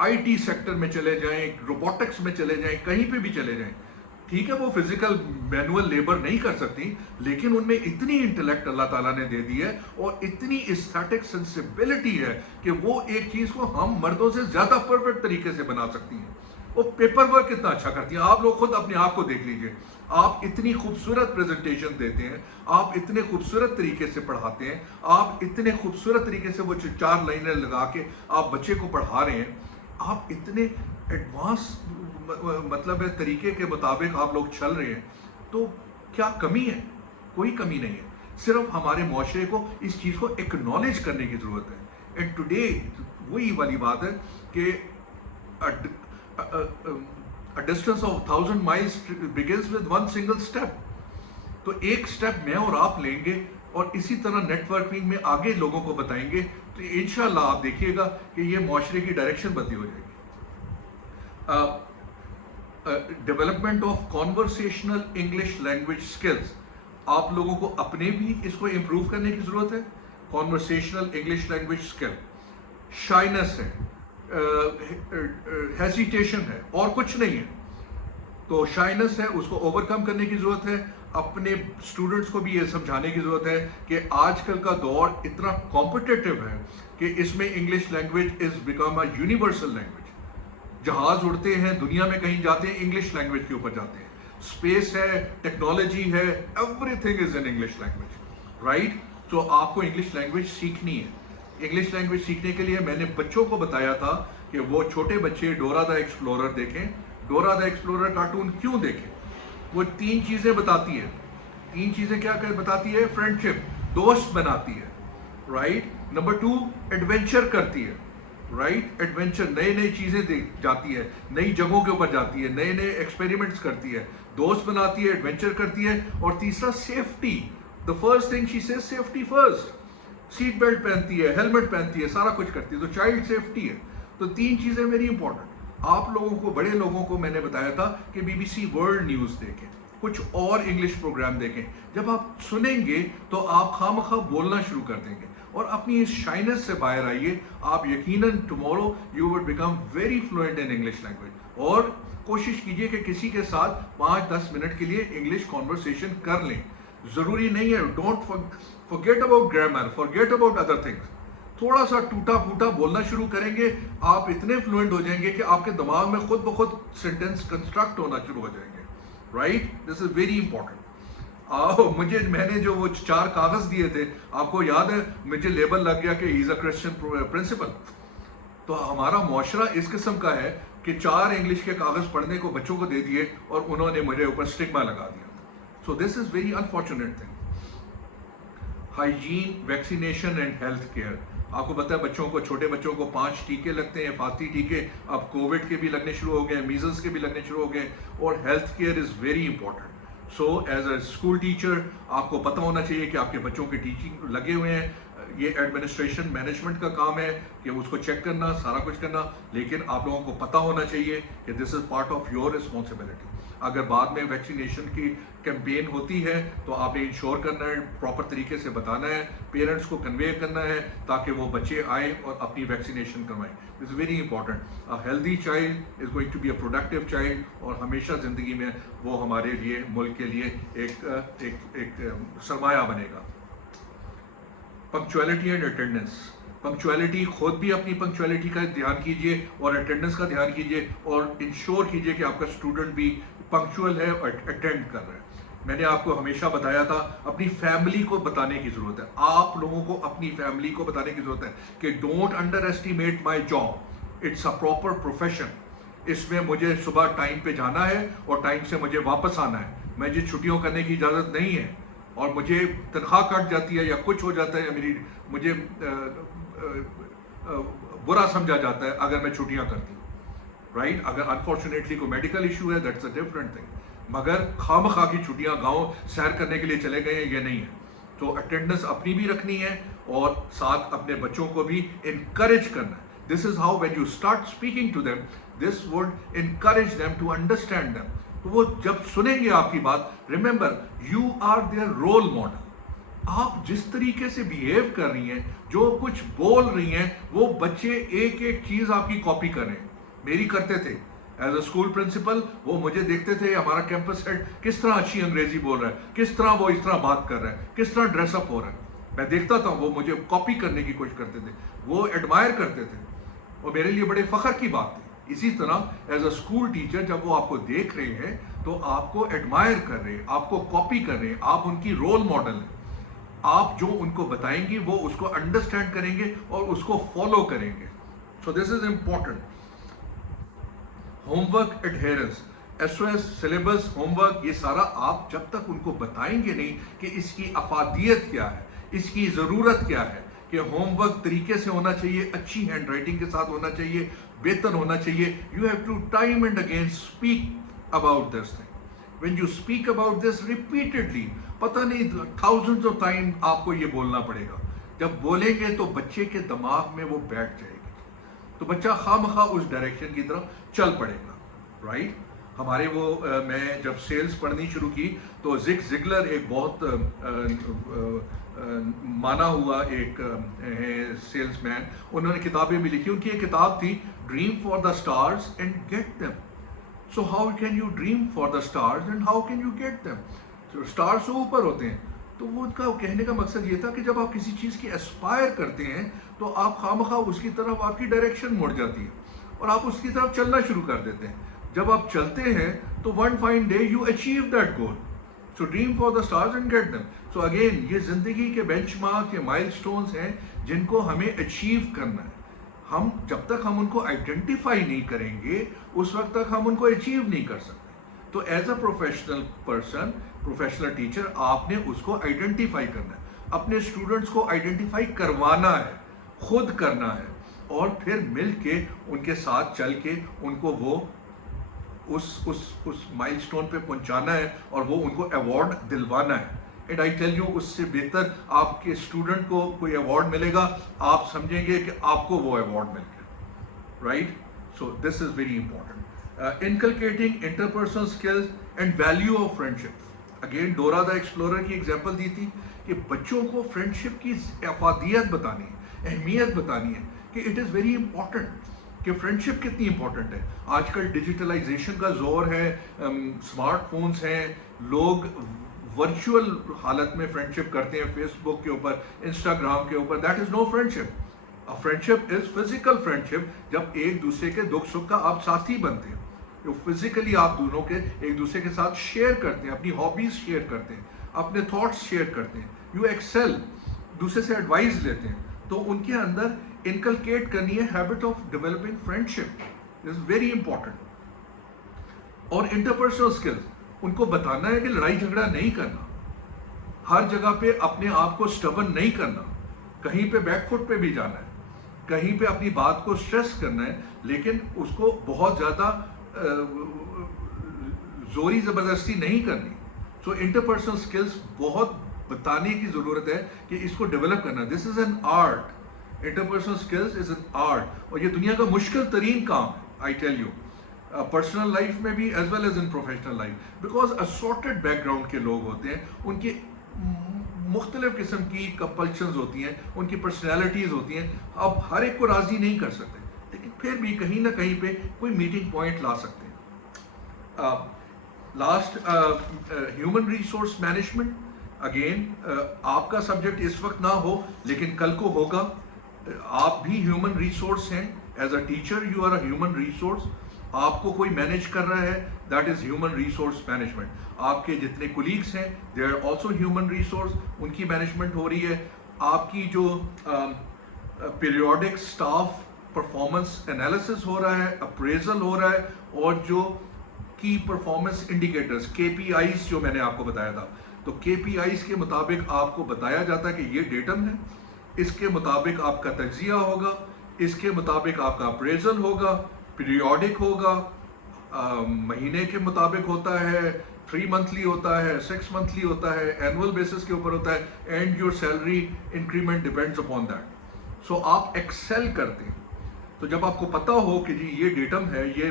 आईटी सेक्टर में चले जाएं, रोबोटिक्स में चले जाएं, कहीं पे भी चले जाएं। ठीक है, वो फिजिकल मैनुअल लेबर नहीं कर सकती, लेकिन उनमें इतनी इंटेलेक्ट अल्लाह ताला ने दे दी है और इतनी एस्थेटिक सेंसिबिलिटी है कि वो एक चीज को हम मर्दों से ज्यादा परफेक्ट तरीके से बना सकती हैं। वो पेपर वर्क कितना अच्छा करती हैं। आप लोग खुद अपने आप को देख लीजिए, आप इतनी खूबसूरत प्रेजेंटेशन देते हैं, आप इतने खूबसूरत तरीके से पढ़ाते हैं, आप इतने खूबसूरत तरीके से वो 4 लाइनें लगा के आप बच्चे को पढ़ा रहे हैं, आप इतने एडवांस मतलब है तरीके के मुताबिक आप लोग चल रहे हैं। तो क्या कमी है? कोई कमी नहीं है। सिर्फ हमारे मुआशरे को इस चीज को एक्नॉलेज करने की जरूरत है। एंड टुडे वही वाली बात है कि a distance of 1,000 miles begins with one single step। तो एक स्टेप मैं और आप लेंगे और इसी तरह नेटवर्किंग में आगे लोगों को बताएंगे, तो इंशाल्लाह आप देखिएगा कि ये मुआशरे की डायरेक्शन बदली हो जाएगी। Development of conversational English language skills, आप लोगों को अपने भी इसको इम्प्रूव करने की जरूरत है। Conversational English language skill, shyness है, हेजिटेशन है, और कुछ नहीं है। तो शाइनेस है, उसको ओवरकम करने की जरूरत है। अपने स्टूडेंट्स को भी ये समझाने की जरूरत है कि आजकल का दौर इतना कॉम्पिटिटिव है कि इसमें English language is become a universal language. जहाज उड़ते हैं, दुनिया में कहीं जाते हैं, इंग्लिश लैंग्वेज के ऊपर जाते हैं। स्पेस है, टेक्नोलॉजी है, everything is in English language, right? तो आपको इंग्लिश लैंग्वेज सीखनी है। इंग्लिश लैंग्वेज सीखने के लिए मैंने बच्चों को बताया था कि वो छोटे बच्चे डोरा द एक्सप्लोरर देखें। डोरा द एक्सप्लोरर कार्टून क्यों देखें? वो 3 चीजें बताती है। 3 चीजें क्या बताती है? फ्रेंडशिप, दोस्त बनाती है, राइट? नंबर 2, एडवेंचर करती है, राइट? एडवेंचर, नई नई चीजें जाती है, नई जगहों के ऊपर जाती है, नए नए एक्सपेरिमेंट्स करती है, दोस्त बनाती है, एडवेंचर करती है। और तीसरा, safety. The first thing she says, safety first. Seat belt पहनती है, हेलमेट पहनती है, सारा कुछ करती है। तो चाइल्ड सेफ्टी है। तो 3 चीजें वेरी इंपॉर्टेंट। आप लोगों को, बड़े लोगों को मैंने बताया था कि BBC वर्ल्ड न्यूज देखें, कुछ और इंग्लिश प्रोग्राम देखें। जब आप सुनेंगे तो आप खामखा बोलना शुरू कर देंगे और अपनी इस शाइनेस से बाहर आइए। आप यकीनन tomorrow you would become very fluent in English language. और कोशिश कीजिए कि किसी के साथ 5-10 मिनट के लिए इंग्लिश कॉन्वर्सेशन कर लें। जरूरी नहीं है, don't forget about grammar, forget about other things. थोड़ा सा टूटा फूटा बोलना शुरू करेंगे, आप इतने फ्लुएंट हो जाएंगे कि आपके दिमाग में खुद ब खुद सेंटेंस कंस्ट्रक्ट होना शुरू हो जाएंगे, right? This is very important. मैंने जो वो 4 कागज दिए थे, आपको याद है, मुझे लेबल लग गया कि he is a Christian principal. तो हमारा मुआशरा इस किस्म का है کہ 4 इंग्लिश के कागज़ पढ़ने को बच्चों को दे दिए और उन्होंने मेरे ऊपर स्टिग्मा लगा दिया. So this is very unfortunate thing. Hygiene, vaccination and health care. आपको पता है बच्चों को, छोटे बच्चों को 5 टीके लगते हैं, फाती टीके. अब कोविड के भी लगने शुरू हो गए, मीजल्स के भी लगने शुरू हो गए, और health care is very important. So as a school teacher आपको पता होना चाहिए कि आपके बच्चों के टीचिंग लगे हुए हैं. ये एडमिनिस्ट्रेशन मैनेजमेंट का काम है कि उसको चेक करना, सारा कुछ करना, लेकिन आप लोगों को पता होना चाहिए कि this is part of your responsibility. अगर बाद में वैक्सीनेशन की कैंपेन होती है तो आपने इंश्योर करना है, प्रॉपर तरीके से बताना है, पेरेंट्स को कन्वे करना है ताकि वो बच्चे आए और अपनी वैक्सीनेशन करवाएं. It's very important. A healthy child is going to be a productive child, और हमेशा ज़िंदगी में वो हमारे लिए, मुल्क के लिए एक सरमाया बनेगा. Punctuality and attendance. पंक्चुअलिटी, खुद भी अपनी पंक्चुअलिटी का ध्यान कीजिए और अटेंडेंस का ध्यान कीजिए, और इंश्योर कीजिए कि आपका स्टूडेंट भी पंक्चुअल है और अटेंड कर रहा है. मैंने आपको हमेशा बताया था, अपनी फैमिली को बताने की ज़रूरत है. आप लोगों को अपनी फैमिली को बताने की ज़रूरत है कि don't under estimate my job, it's a proper profession. इसमें मुझे सुबह टाइम पे जाना है और टाइम से मुझे वापस आना है. मुझे छुट्टियों करने की इजाज़त नहीं है, और मुझे तनख्वाह कट जाती है या कुछ हो जाता है, या मुझे बुरा समझा जाता है अगर मैं छुट्टियां करती हूँ. राइट? अगर अनफॉर्चुनेटली कोई मेडिकल इशू है, दैट्स अ डिफरेंट थिंग. मगर खामखा की छुट्टियां गांव सैर करने के लिए चले गए हैं, ये नहीं है. तो अटेंडेंस अपनी भी रखनी है और साथ अपने बच्चों को भी इनकरेज करना है. This is how when you start speaking to them, this would encourage them to understand them. तो वो जब सुनेंगे आपकी बात, remember you are their role model. आप जिस तरीके से बिहेव कर रही हैं, जो कुछ बोल रही हैं, वो बच्चे एक एक चीज आपकी कॉपी कर रहे हैं. मेरी करते थे एज अ स्कूल प्रिंसिपल. वो मुझे देखते थे, हमारा कैंपस हेड किस तरह अच्छी अंग्रेजी बोल रहा है, किस तरह वो इस तरह बात कर रहा है, किस तरह ड्रेसअप हो रहा है. मैं देखता था, वो मुझे कॉपी करने की कोशिश करते थे, वो एडमायर करते थे, और मेरे लिए बड़े फख्र की बात थी. इसी तरह एज अ स्कूल टीचर जब वो आपको देख रहे हैं तो आपको एडमायर कर रहे हैं, आपको कॉपी कर रहे हैं, आप उनकी रोल मॉडल हैं. आप जो उनको बताएंगे वो उसको अंडरस्टैंड करेंगे और उसको फॉलो करेंगे. सो this is important. Homework adherence, SOS, syllabus, homework, ये सारा आप जब तक उनको बताएंगे नहीं कि इसकी अफादियत क्या है, इसकी ज़रूरत क्या है, कि होमवर्क तरीके से होना चाहिए, अच्छी हैंड राइटिंग के साथ होना चाहिए, बेहतर होना चाहिए. You have to time and again speak about this thing. When you speak about this repeatedly, पता नहीं थाउजेंड्स ऑफ टाइम आपको ये बोलना पड़ेगा. जब बोलेंगे तो बच्चे के दिमाग में वो बैठ जाएगी, तो बच्चा खामखा उस डायरेक्शन की तरफ चल पड़ेगा. राइट? हमारे वो मैं जब सेल्स पढ़नी शुरू की तो जिग जिगलर एक बहुत माना हुआ एक सेल्समैन, उन्होंने किताबें भी लिखी. उनकी एक किताब थी, dream for the stars and get them. So how can you dream for the stars and how can you get them. Stars तो ऊपर होते हैं. तो वो उनका कहने का मकसद ये था कि जब आप किसी चीज़ की एस्पायर करते हैं तो आप खामखा उसकी तरफ, आपकी डायरेक्शन मुड़ जाती है और आप उसकी तरफ चलना शुरू कर देते हैं. जब आप चलते हैं तो one fine day you achieve that goal. So dream for the stars and get them. So again ये जिंदगी के बेंचमार्क, ये माइलस्टोन्स हैं जिनको हमें अचीव करना है. हम जब तक हम उनको आइडेंटिफाई नहीं करेंगे उस वक्त तक हम उनको अचीव नहीं कर सकते. तो as a professional person, professional teacher, आपने उसको आइडेंटिफाई करना है, अपने स्टूडेंट्स को आइडेंटिफाई करवाना है, खुद करना है, और फिर मिल के उनके साथ चल के उनको वो उस माइलस्टोन पे पहुंचाना है और वो उनको अवार्ड दिलवाना है. एंड आई टेल यू, उससे बेहतर आपके स्टूडेंट को कोई अवार्ड मिलेगा, आप समझेंगे कि आपको वो अवार्ड मिल गया. Right? So this is very important. Inculcating interpersonal skills and value of friendship. Again Dora the explorer की एग्जांपल दी थी कि बच्चों को फ्रेंडशिप की अफादियत बतानी है, अहमियत बतानी है, कि इट इज़ वेरी इंपॉर्टेंट, कि फ्रेंडशिप कितनी इंपॉर्टेंट है. आजकल डिजिटलाइजेशन का जोर है, स्मार्टफोन्स हैं, लोग वर्चुअल हालत में फ्रेंडशिप करते हैं, फेसबुक के ऊपर, इंस्टाग्राम के ऊपर. That is no friendship. A friendship is physical friendship, जब एक दूसरे के दुख सुख का आप साथी बनते हैं, जो फिजिकली आप दोनों के एक दूसरे के साथ शेयर करते हैं, अपनी हॉबीज शेयर करते हैं, अपने थॉट्स शेयर करते हैं, यू एक्सेल, दूसरे से एडवाइस लेते हैं. तो उनके अंदर इनकलकेट करनी है habit of developing friendship. This is very important. और इंटरपर्सनल स्किल्स, उनको बताना है कि लड़ाई झगड़ा नहीं करना, हर जगह पे अपने आप को स्टबन नहीं करना, कहीं पे बैकफुट पे भी जाना है, कहीं पे अपनी बात को स्ट्रेस करना है, लेकिन उसको बहुत ज्यादा जोरी जबरदस्ती नहीं करनी। सो इंटरपर्सनल स्किल्स बहुत बताने की जरूरत है कि इसको डेवलप करना। This is an art, interpersonal skills is an art, और ये दुनिया का मुश्किल तरीन काम है, I tell you, personal life में भी as well as in professional life, because assorted background के लोग होते हैं, उनकी मुख्तलिफ किस्म की कंपल्शंस होती हैं, उनकी पर्सनैलिटीज़ होती हैं, अब हर एक को राज़ी नहीं कर सकते, लेकिन फिर भी कहीं ना कहीं पे कोई मीटिंग पॉइंट ला सकते हैं। Last, human resource management, again आपका सब्जेक्ट इस वक्त ना हो लेकिन कल को होगा, आप भी ह्यूमन रिसोर्स हैं, as a teacher you are a human resource, आपको कोई मैनेज कर रहा है, that is human resource management. आपके जितने कोलीग्स हैं they are also human resource, उनकी मैनेजमेंट हो रही है। आपकी जो पीरियोडिक स्टाफ परफॉर्मेंस एनालिसिस हो रहा है, अप्रेजल हो रहा है, और जो की परफॉर्मेंस इंडिकेटर्स KPIs जो मैंने आपको बताया था, तो KPIs के मुताबिक आपको बताया जाता है कि ये डेटम है, इसके मुताबिक आपका तज्जिया होगा, इसके मुताबिक आपका अप्रेजल होगा, पीरियोडिक होगा, महीने के मुताबिक होता है, 3 मंथली होता है, 6 मंथली होता है, एनुअल बेसिस के ऊपर होता है, and your salary increment depends upon that. So आप एक्सेल करते हैं, तो जब आपको पता हो कि जी ये डेटम है, ये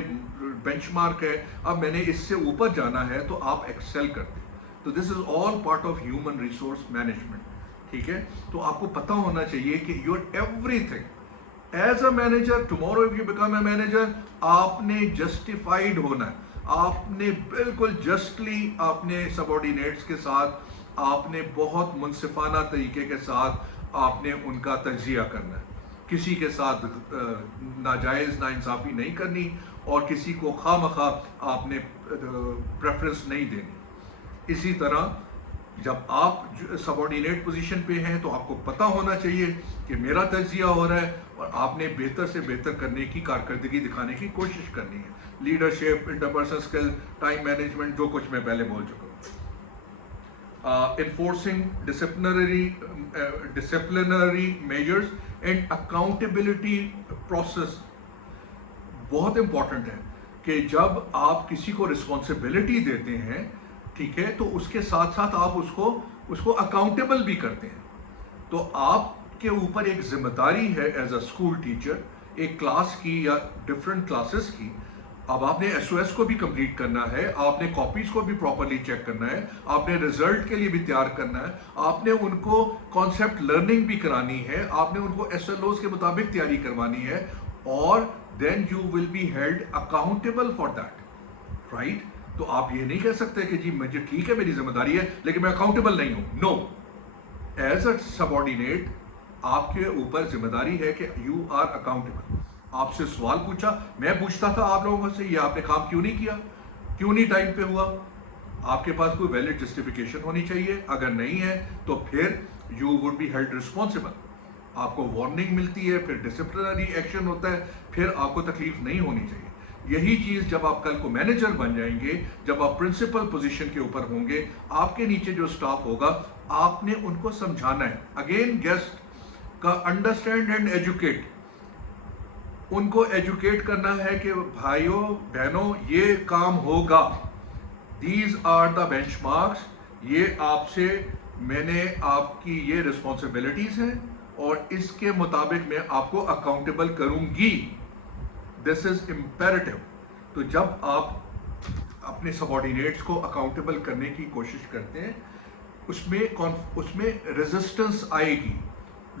बेंचमार्क है, अब मैंने इससे ऊपर जाना है, तो आप एक्सेल करते हैं। तो this is all part of human resource management, ठीक है। तो आपको पता होना चाहिए कि your everything as a manager, tomorrow if you become a manager, आपने जस्टिफाइड होना है, आपने बिल्कुल जस्टली अपने सबऑर्डिनेट्स के साथ, आपने बहुत मुनसिफाना तरीके के साथ आपने उनका तज्जिया करना है, किसी के साथ नाजायज़ नाइंसाफ़ी नहीं करनी, और किसी को खामखा आपने प्रेफरेंस नहीं देनी। इसी तरह जब आप सबऑर्डिनेट पोजीशन पे हैं तो आपको पता होना चाहिए कि मेरा तज्जिया हो रहा है, और आपने बेहतर से बेहतर करने की कारकर्दगी दिखाने की कोशिश करनी है। Leadership, interpersonal skill, time management, जो कुछ मैं पहले बोल चुका हूँ। Enforcing disciplinary measures and accountability process बहुत इंपॉर्टेंट है कि जब आप किसी को रिस्पॉन्सिबिलिटी देते हैं, ठीक है, तो उसके साथ साथ आप उसको अकाउंटेबल भी करते हैं। तो आपके ऊपर एक जिम्मेदारी है एज अ स्कूल टीचर, एक क्लास की या डिफरेंट क्लासेस की। अब आपने SOS को भी कंप्लीट करना है, आपने कॉपीज को भी प्रॉपरली चेक करना है, आपने रिजल्ट के लिए भी तैयार करना है, आपने उनको कॉन्सेप्ट लर्निंग भी करानी है, आपने उनको SLOs के मुताबिक तैयारी करवानी है, और then you will be held accountable for that, right. तो आप ये नहीं कह सकते कि जी मुझे ठीक है, मेरी जिम्मेदारी है, लेकिन मैं अकाउंटेबल नहीं हूं। नो, एज अ सबऑर्डिनेट आपके ऊपर जिम्मेदारी है कि यू आर अकाउंटेबल। आपसे सवाल पूछा, मैं पूछता था आप लोगों से, ये आपने काम क्यों नहीं किया, क्यों नहीं टाइम पे हुआ, आपके पास कोई वैलिड जस्टिफिकेशन होनी चाहिए। अगर नहीं है तो फिर you would be held responsible, आपको वार्निंग मिलती है, फिर डिसिप्लिनरी एक्शन होता है, फिर आपको तकलीफ नहीं होनी चाहिए। यही चीज जब आप कल को मैनेजर बन जाएंगे, जब आप प्रिंसिपल पोजीशन के ऊपर होंगे, आपके नीचे जो स्टाफ होगा, आपने उनको समझाना है। अगेन गेस्ट का अंडरस्टैंड एंड एजुकेट, उनको एजुकेट करना है कि भाइयों बहनों ये काम होगा, दीज आर द बेंचमार्क्स, ये आपसे मैंने आपकी ये रिस्पॉन्सिबिलिटीज हैं, और इसके मुताबिक मैं आपको अकाउंटेबल करूंगी। This is imperative. तो जब आप अपने सबऑर्डिनेट्स को अकाउंटेबल करने की कोशिश करते हैं, उसमें रेजिस्टेंस आएगी,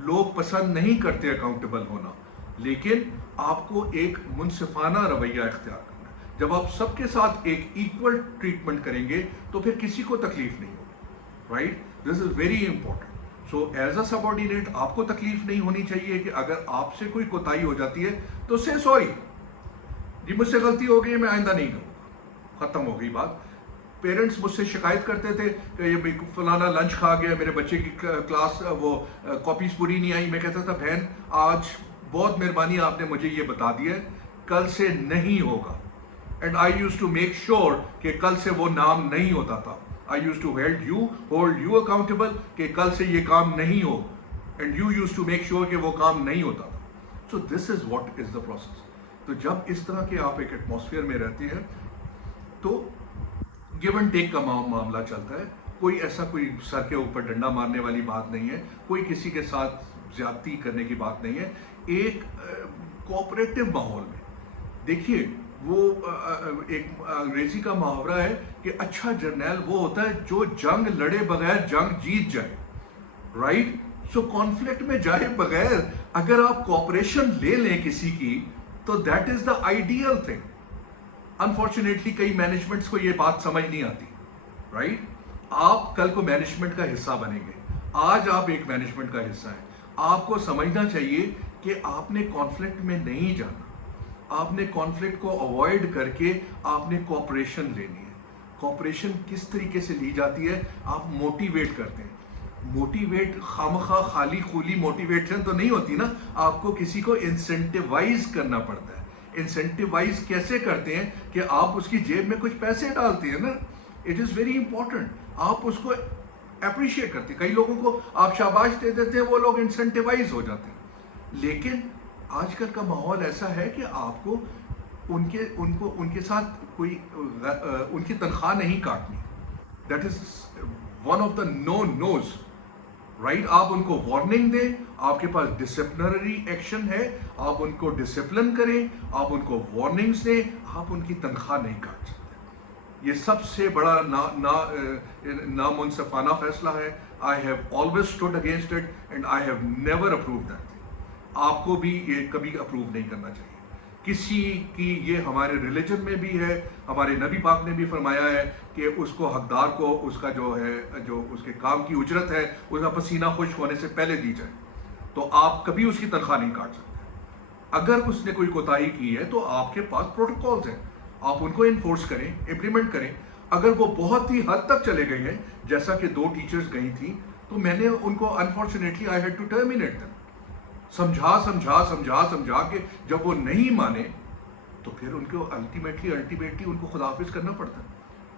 लोग पसंद नहीं करते अकाउंटेबल होना, लेकिन आपको एक मुनसिफाना रवैया इख्तियार करना है। जब आप सबके साथ एक इक्वल ट्रीटमेंट करेंगे तो फिर किसी को तकलीफ नहीं होगी, right. This is very important. So as a subordinate आपको तकलीफ नहीं होनी चाहिए कि अगर आपसे कोई कोताही हो जाती है तो से सॉरी जी, मुझसे गलती हो गई, मैं आइंदा नहीं करूँगा, खत्म हो गई बात। पेरेंट्स मुझसे शिकायत करते थे कि ये फलाना लंच खा गया, मेरे बच्चे की क्लास वो कॉपीज पूरी नहीं आई। मैं कहता था बहन आज बहुत मेहरबानी आपने मुझे ये बता दिया है, कल से नहीं होगा, and I used to make sure कि कल से वो नाम नहीं होता था. I used to hold you accountable कि कल से ये काम नहीं हो, and you used to make sure कि वो काम नहीं होता था. So this is what is the process. तो जब इस तरह के आप एक एटमॉस्फेयर में रहते हैं तो गिव एंड टेक का मामला चलता है. कोई ऐसा कोई सर के ऊपर डंडा मारने वाली बात नहीं है, कोई किसी के साथ ज्यादती करने की बात नहीं है. एक कोऑपरेटिव माहौल में देखिए, वो एक अंग्रेजी का मुहावरा है कि अच्छा जर्नैल वो होता है जो जंग लड़े बगैर जंग जीत जाए, राइट. सो कॉन्फ्लिक्ट में जाए बगैर अगर आप कोऑपरेशन ले लें किसी की, तो that is the ideal thing. Unfortunately कई मैनेजमेंट्स को ये बात समझ नहीं आती, राइट. आप कल को मैनेजमेंट का हिस्सा बनेंगे, आज आप एक मैनेजमेंट का हिस्सा हैं. आपको समझना चाहिए कि आपने कॉन्फ्लिक्ट में नहीं जाना, आपने कॉन्फ्लिक्ट को अवॉइड करके आपने कोऑपरेशन लेनी है. कोऑपरेशन किस तरीके से ली जाती है? आप मोटिवेट करते हैं. मोटिवेट खामखा खाली खूली मोटिवेशन तो नहीं होती ना, आपको किसी को इंसेंटिवाइज करना पड़ता है. इंसेंटिवाइज कैसे करते हैं कि आप उसकी जेब में कुछ पैसे डालते हैं ना. It is very important. आप उसको अप्रिशिएट करते हैं. कई लोगों को आप शाबाश दे देते हैं, वो लोग इंसेंटिवाइज हो जाते हैं. लेकिन आजकल का माहौल ऐसा है कि आपको उनके साथ कोई उनकी तनख्वाह नहीं काटनी. That is one of the nose, right. आप उनको वार्निंग दें, आपके पास डिसिप्लिनरी एक्शन है, आप उनको डिसिप्लिन करें, आप उनको वार्निंग्स दें, आप उनकी तनख्वाह नहीं काट सकते. ये सबसे बड़ा नामुनसिफाना फैसला है. I have always stood against it and I have never approve that. आपको भी ये कभी अप्रूव नहीं करना चाहिए किसी की. ये हमारे रिलीजन में भी है, हमारे नबी पाक ने भी फरमाया है कि उसको हकदार को उसका जो है, जो उसके काम की उजरत है, उसका पसीना खुश्क होने से पहले दी जाए. तो आप कभी उसकी तनख्वाह नहीं काट सकते. अगर उसने कोई कोताही की है तो आपके पास प्रोटोकॉल्स हैं, आप उनको इन्फोर्स करें, इम्प्लीमेंट करें. अगर वो बहुत ही हद तक चले गए हैं, जैसा कि 2 टीचर्स गई थी, तो मैंने उनको unfortunately I had to terminate them. समझा के जब वो नहीं माने तो फिर उनको अल्टीमेटली उनको खुदाफिज करना पड़ता है.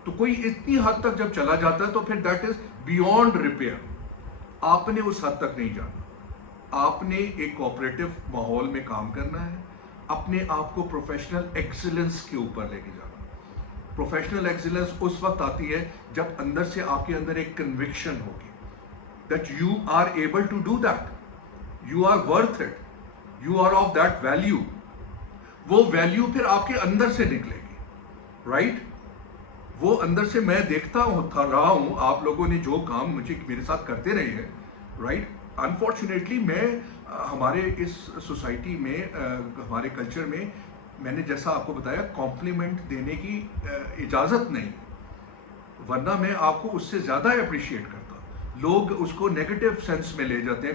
तो कोई इतनी हद तक जब चला जाता है तो फिर दैट इज बियॉन्ड रिपेयर. आपने उस हद तक नहीं जाना. आपने एक कोऑपरेटिव माहौल में काम करना है, अपने आप को प्रोफेशनल एक्सीलेंस के ऊपर लेके जाना. प्रोफेशनल एक्सीलेंस उस वक्त आती है जब अंदर से आपके अंदर एक कन्विक्शन होगी that you are able to do that, you are worth it, you are of that value. वो वैल्यू फिर आपके अंदर से निकलेगी, राइट. वो अंदर से मैं देखता रहा हूं आप लोगों ने जो काम मुझे मेरे साथ करते रहे हैं, राइट. अनफॉर्चुनेटली मैं हमारे इस सोसाइटी में, हमारे कल्चर में, मैंने जैसा आपको बताया, कॉम्प्लीमेंट देने की इजाज़त नहीं, वरना मैं आपको उससे ज़्यादा अप्रिशिएट करता. लोग उसको नेगेटिव सेंस में ले जाते हैं,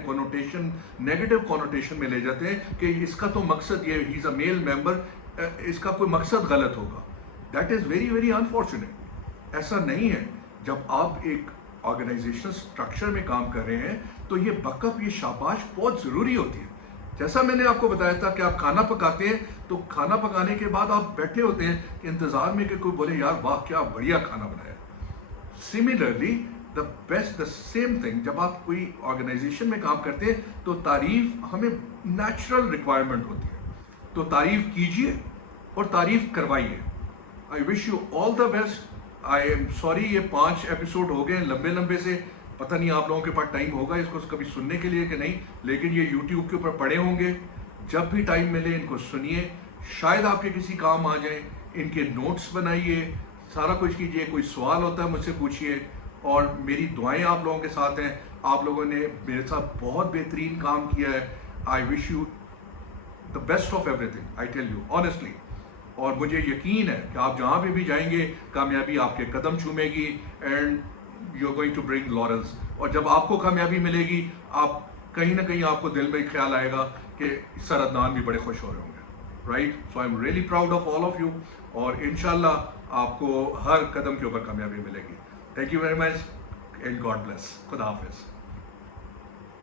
नेगेटिव कॉनोटेशन में ले जाते हैं कि इसका तो मकसद ये, he is a male member, इसका कोई मकसद गलत होगा. That is very very unfortunate. ऐसा नहीं है. जब आप एक ऑर्गेनाइजेशनल स्ट्रक्चर में काम कर रहे हैं तो ये बकअप, ये शाबाश बहुत ज़रूरी होती है. जैसा मैंने आपको बताया था कि आप खाना पकाते हैं तो खाना पकाने के बाद आप बैठे होते हैं इंतज़ार में कि कोई बोले यार वाह क्या बढ़िया खाना बनाया. सिमिलरली द सेम थिंग, जब आप कोई ऑर्गेनाइजेशन में काम करते हैं तो तारीफ हमें नेचुरल रिक्वायरमेंट होती है. तो तारीफ कीजिए और तारीफ करवाइए. आई wish you all the best. I am sorry ये 5 एपिसोड हो गए लंबे से. पता नहीं आप लोगों के पास टाइम होगा इसको कभी सुनने के लिए कि नहीं, लेकिन ये यूट्यूब के ऊपर पड़े होंगे. जब भी टाइम मिले इनको सुनिए, शायद आपके किसी काम आ जाए. इनके नोट्स बनाइए, सारा कुछ कीजिए. कोई सवाल होता है मुझसे पूछिए. और मेरी दुआएं आप लोगों के साथ हैं. आप लोगों ने मेरे साथ बहुत बेहतरीन काम किया है. I wish you the best of everything, I tell you honestly. और मुझे यकीन है कि आप जहाँ भी जाएंगे कामयाबी आपके कदम चूमेगी and you are going to bring laurels. और जब आपको कामयाबी मिलेगी, आप कहीं ना कहीं आपको दिल में ख्याल आएगा कि सर अदनान भी बड़े खुश हो रहे होंगे, right. So I am really proud of all of you. और इंशाल्लाह आपको हर कदम के ऊपर कामयाबी मिलेगी. Thank you very much and God bless. खुदा हाफिज.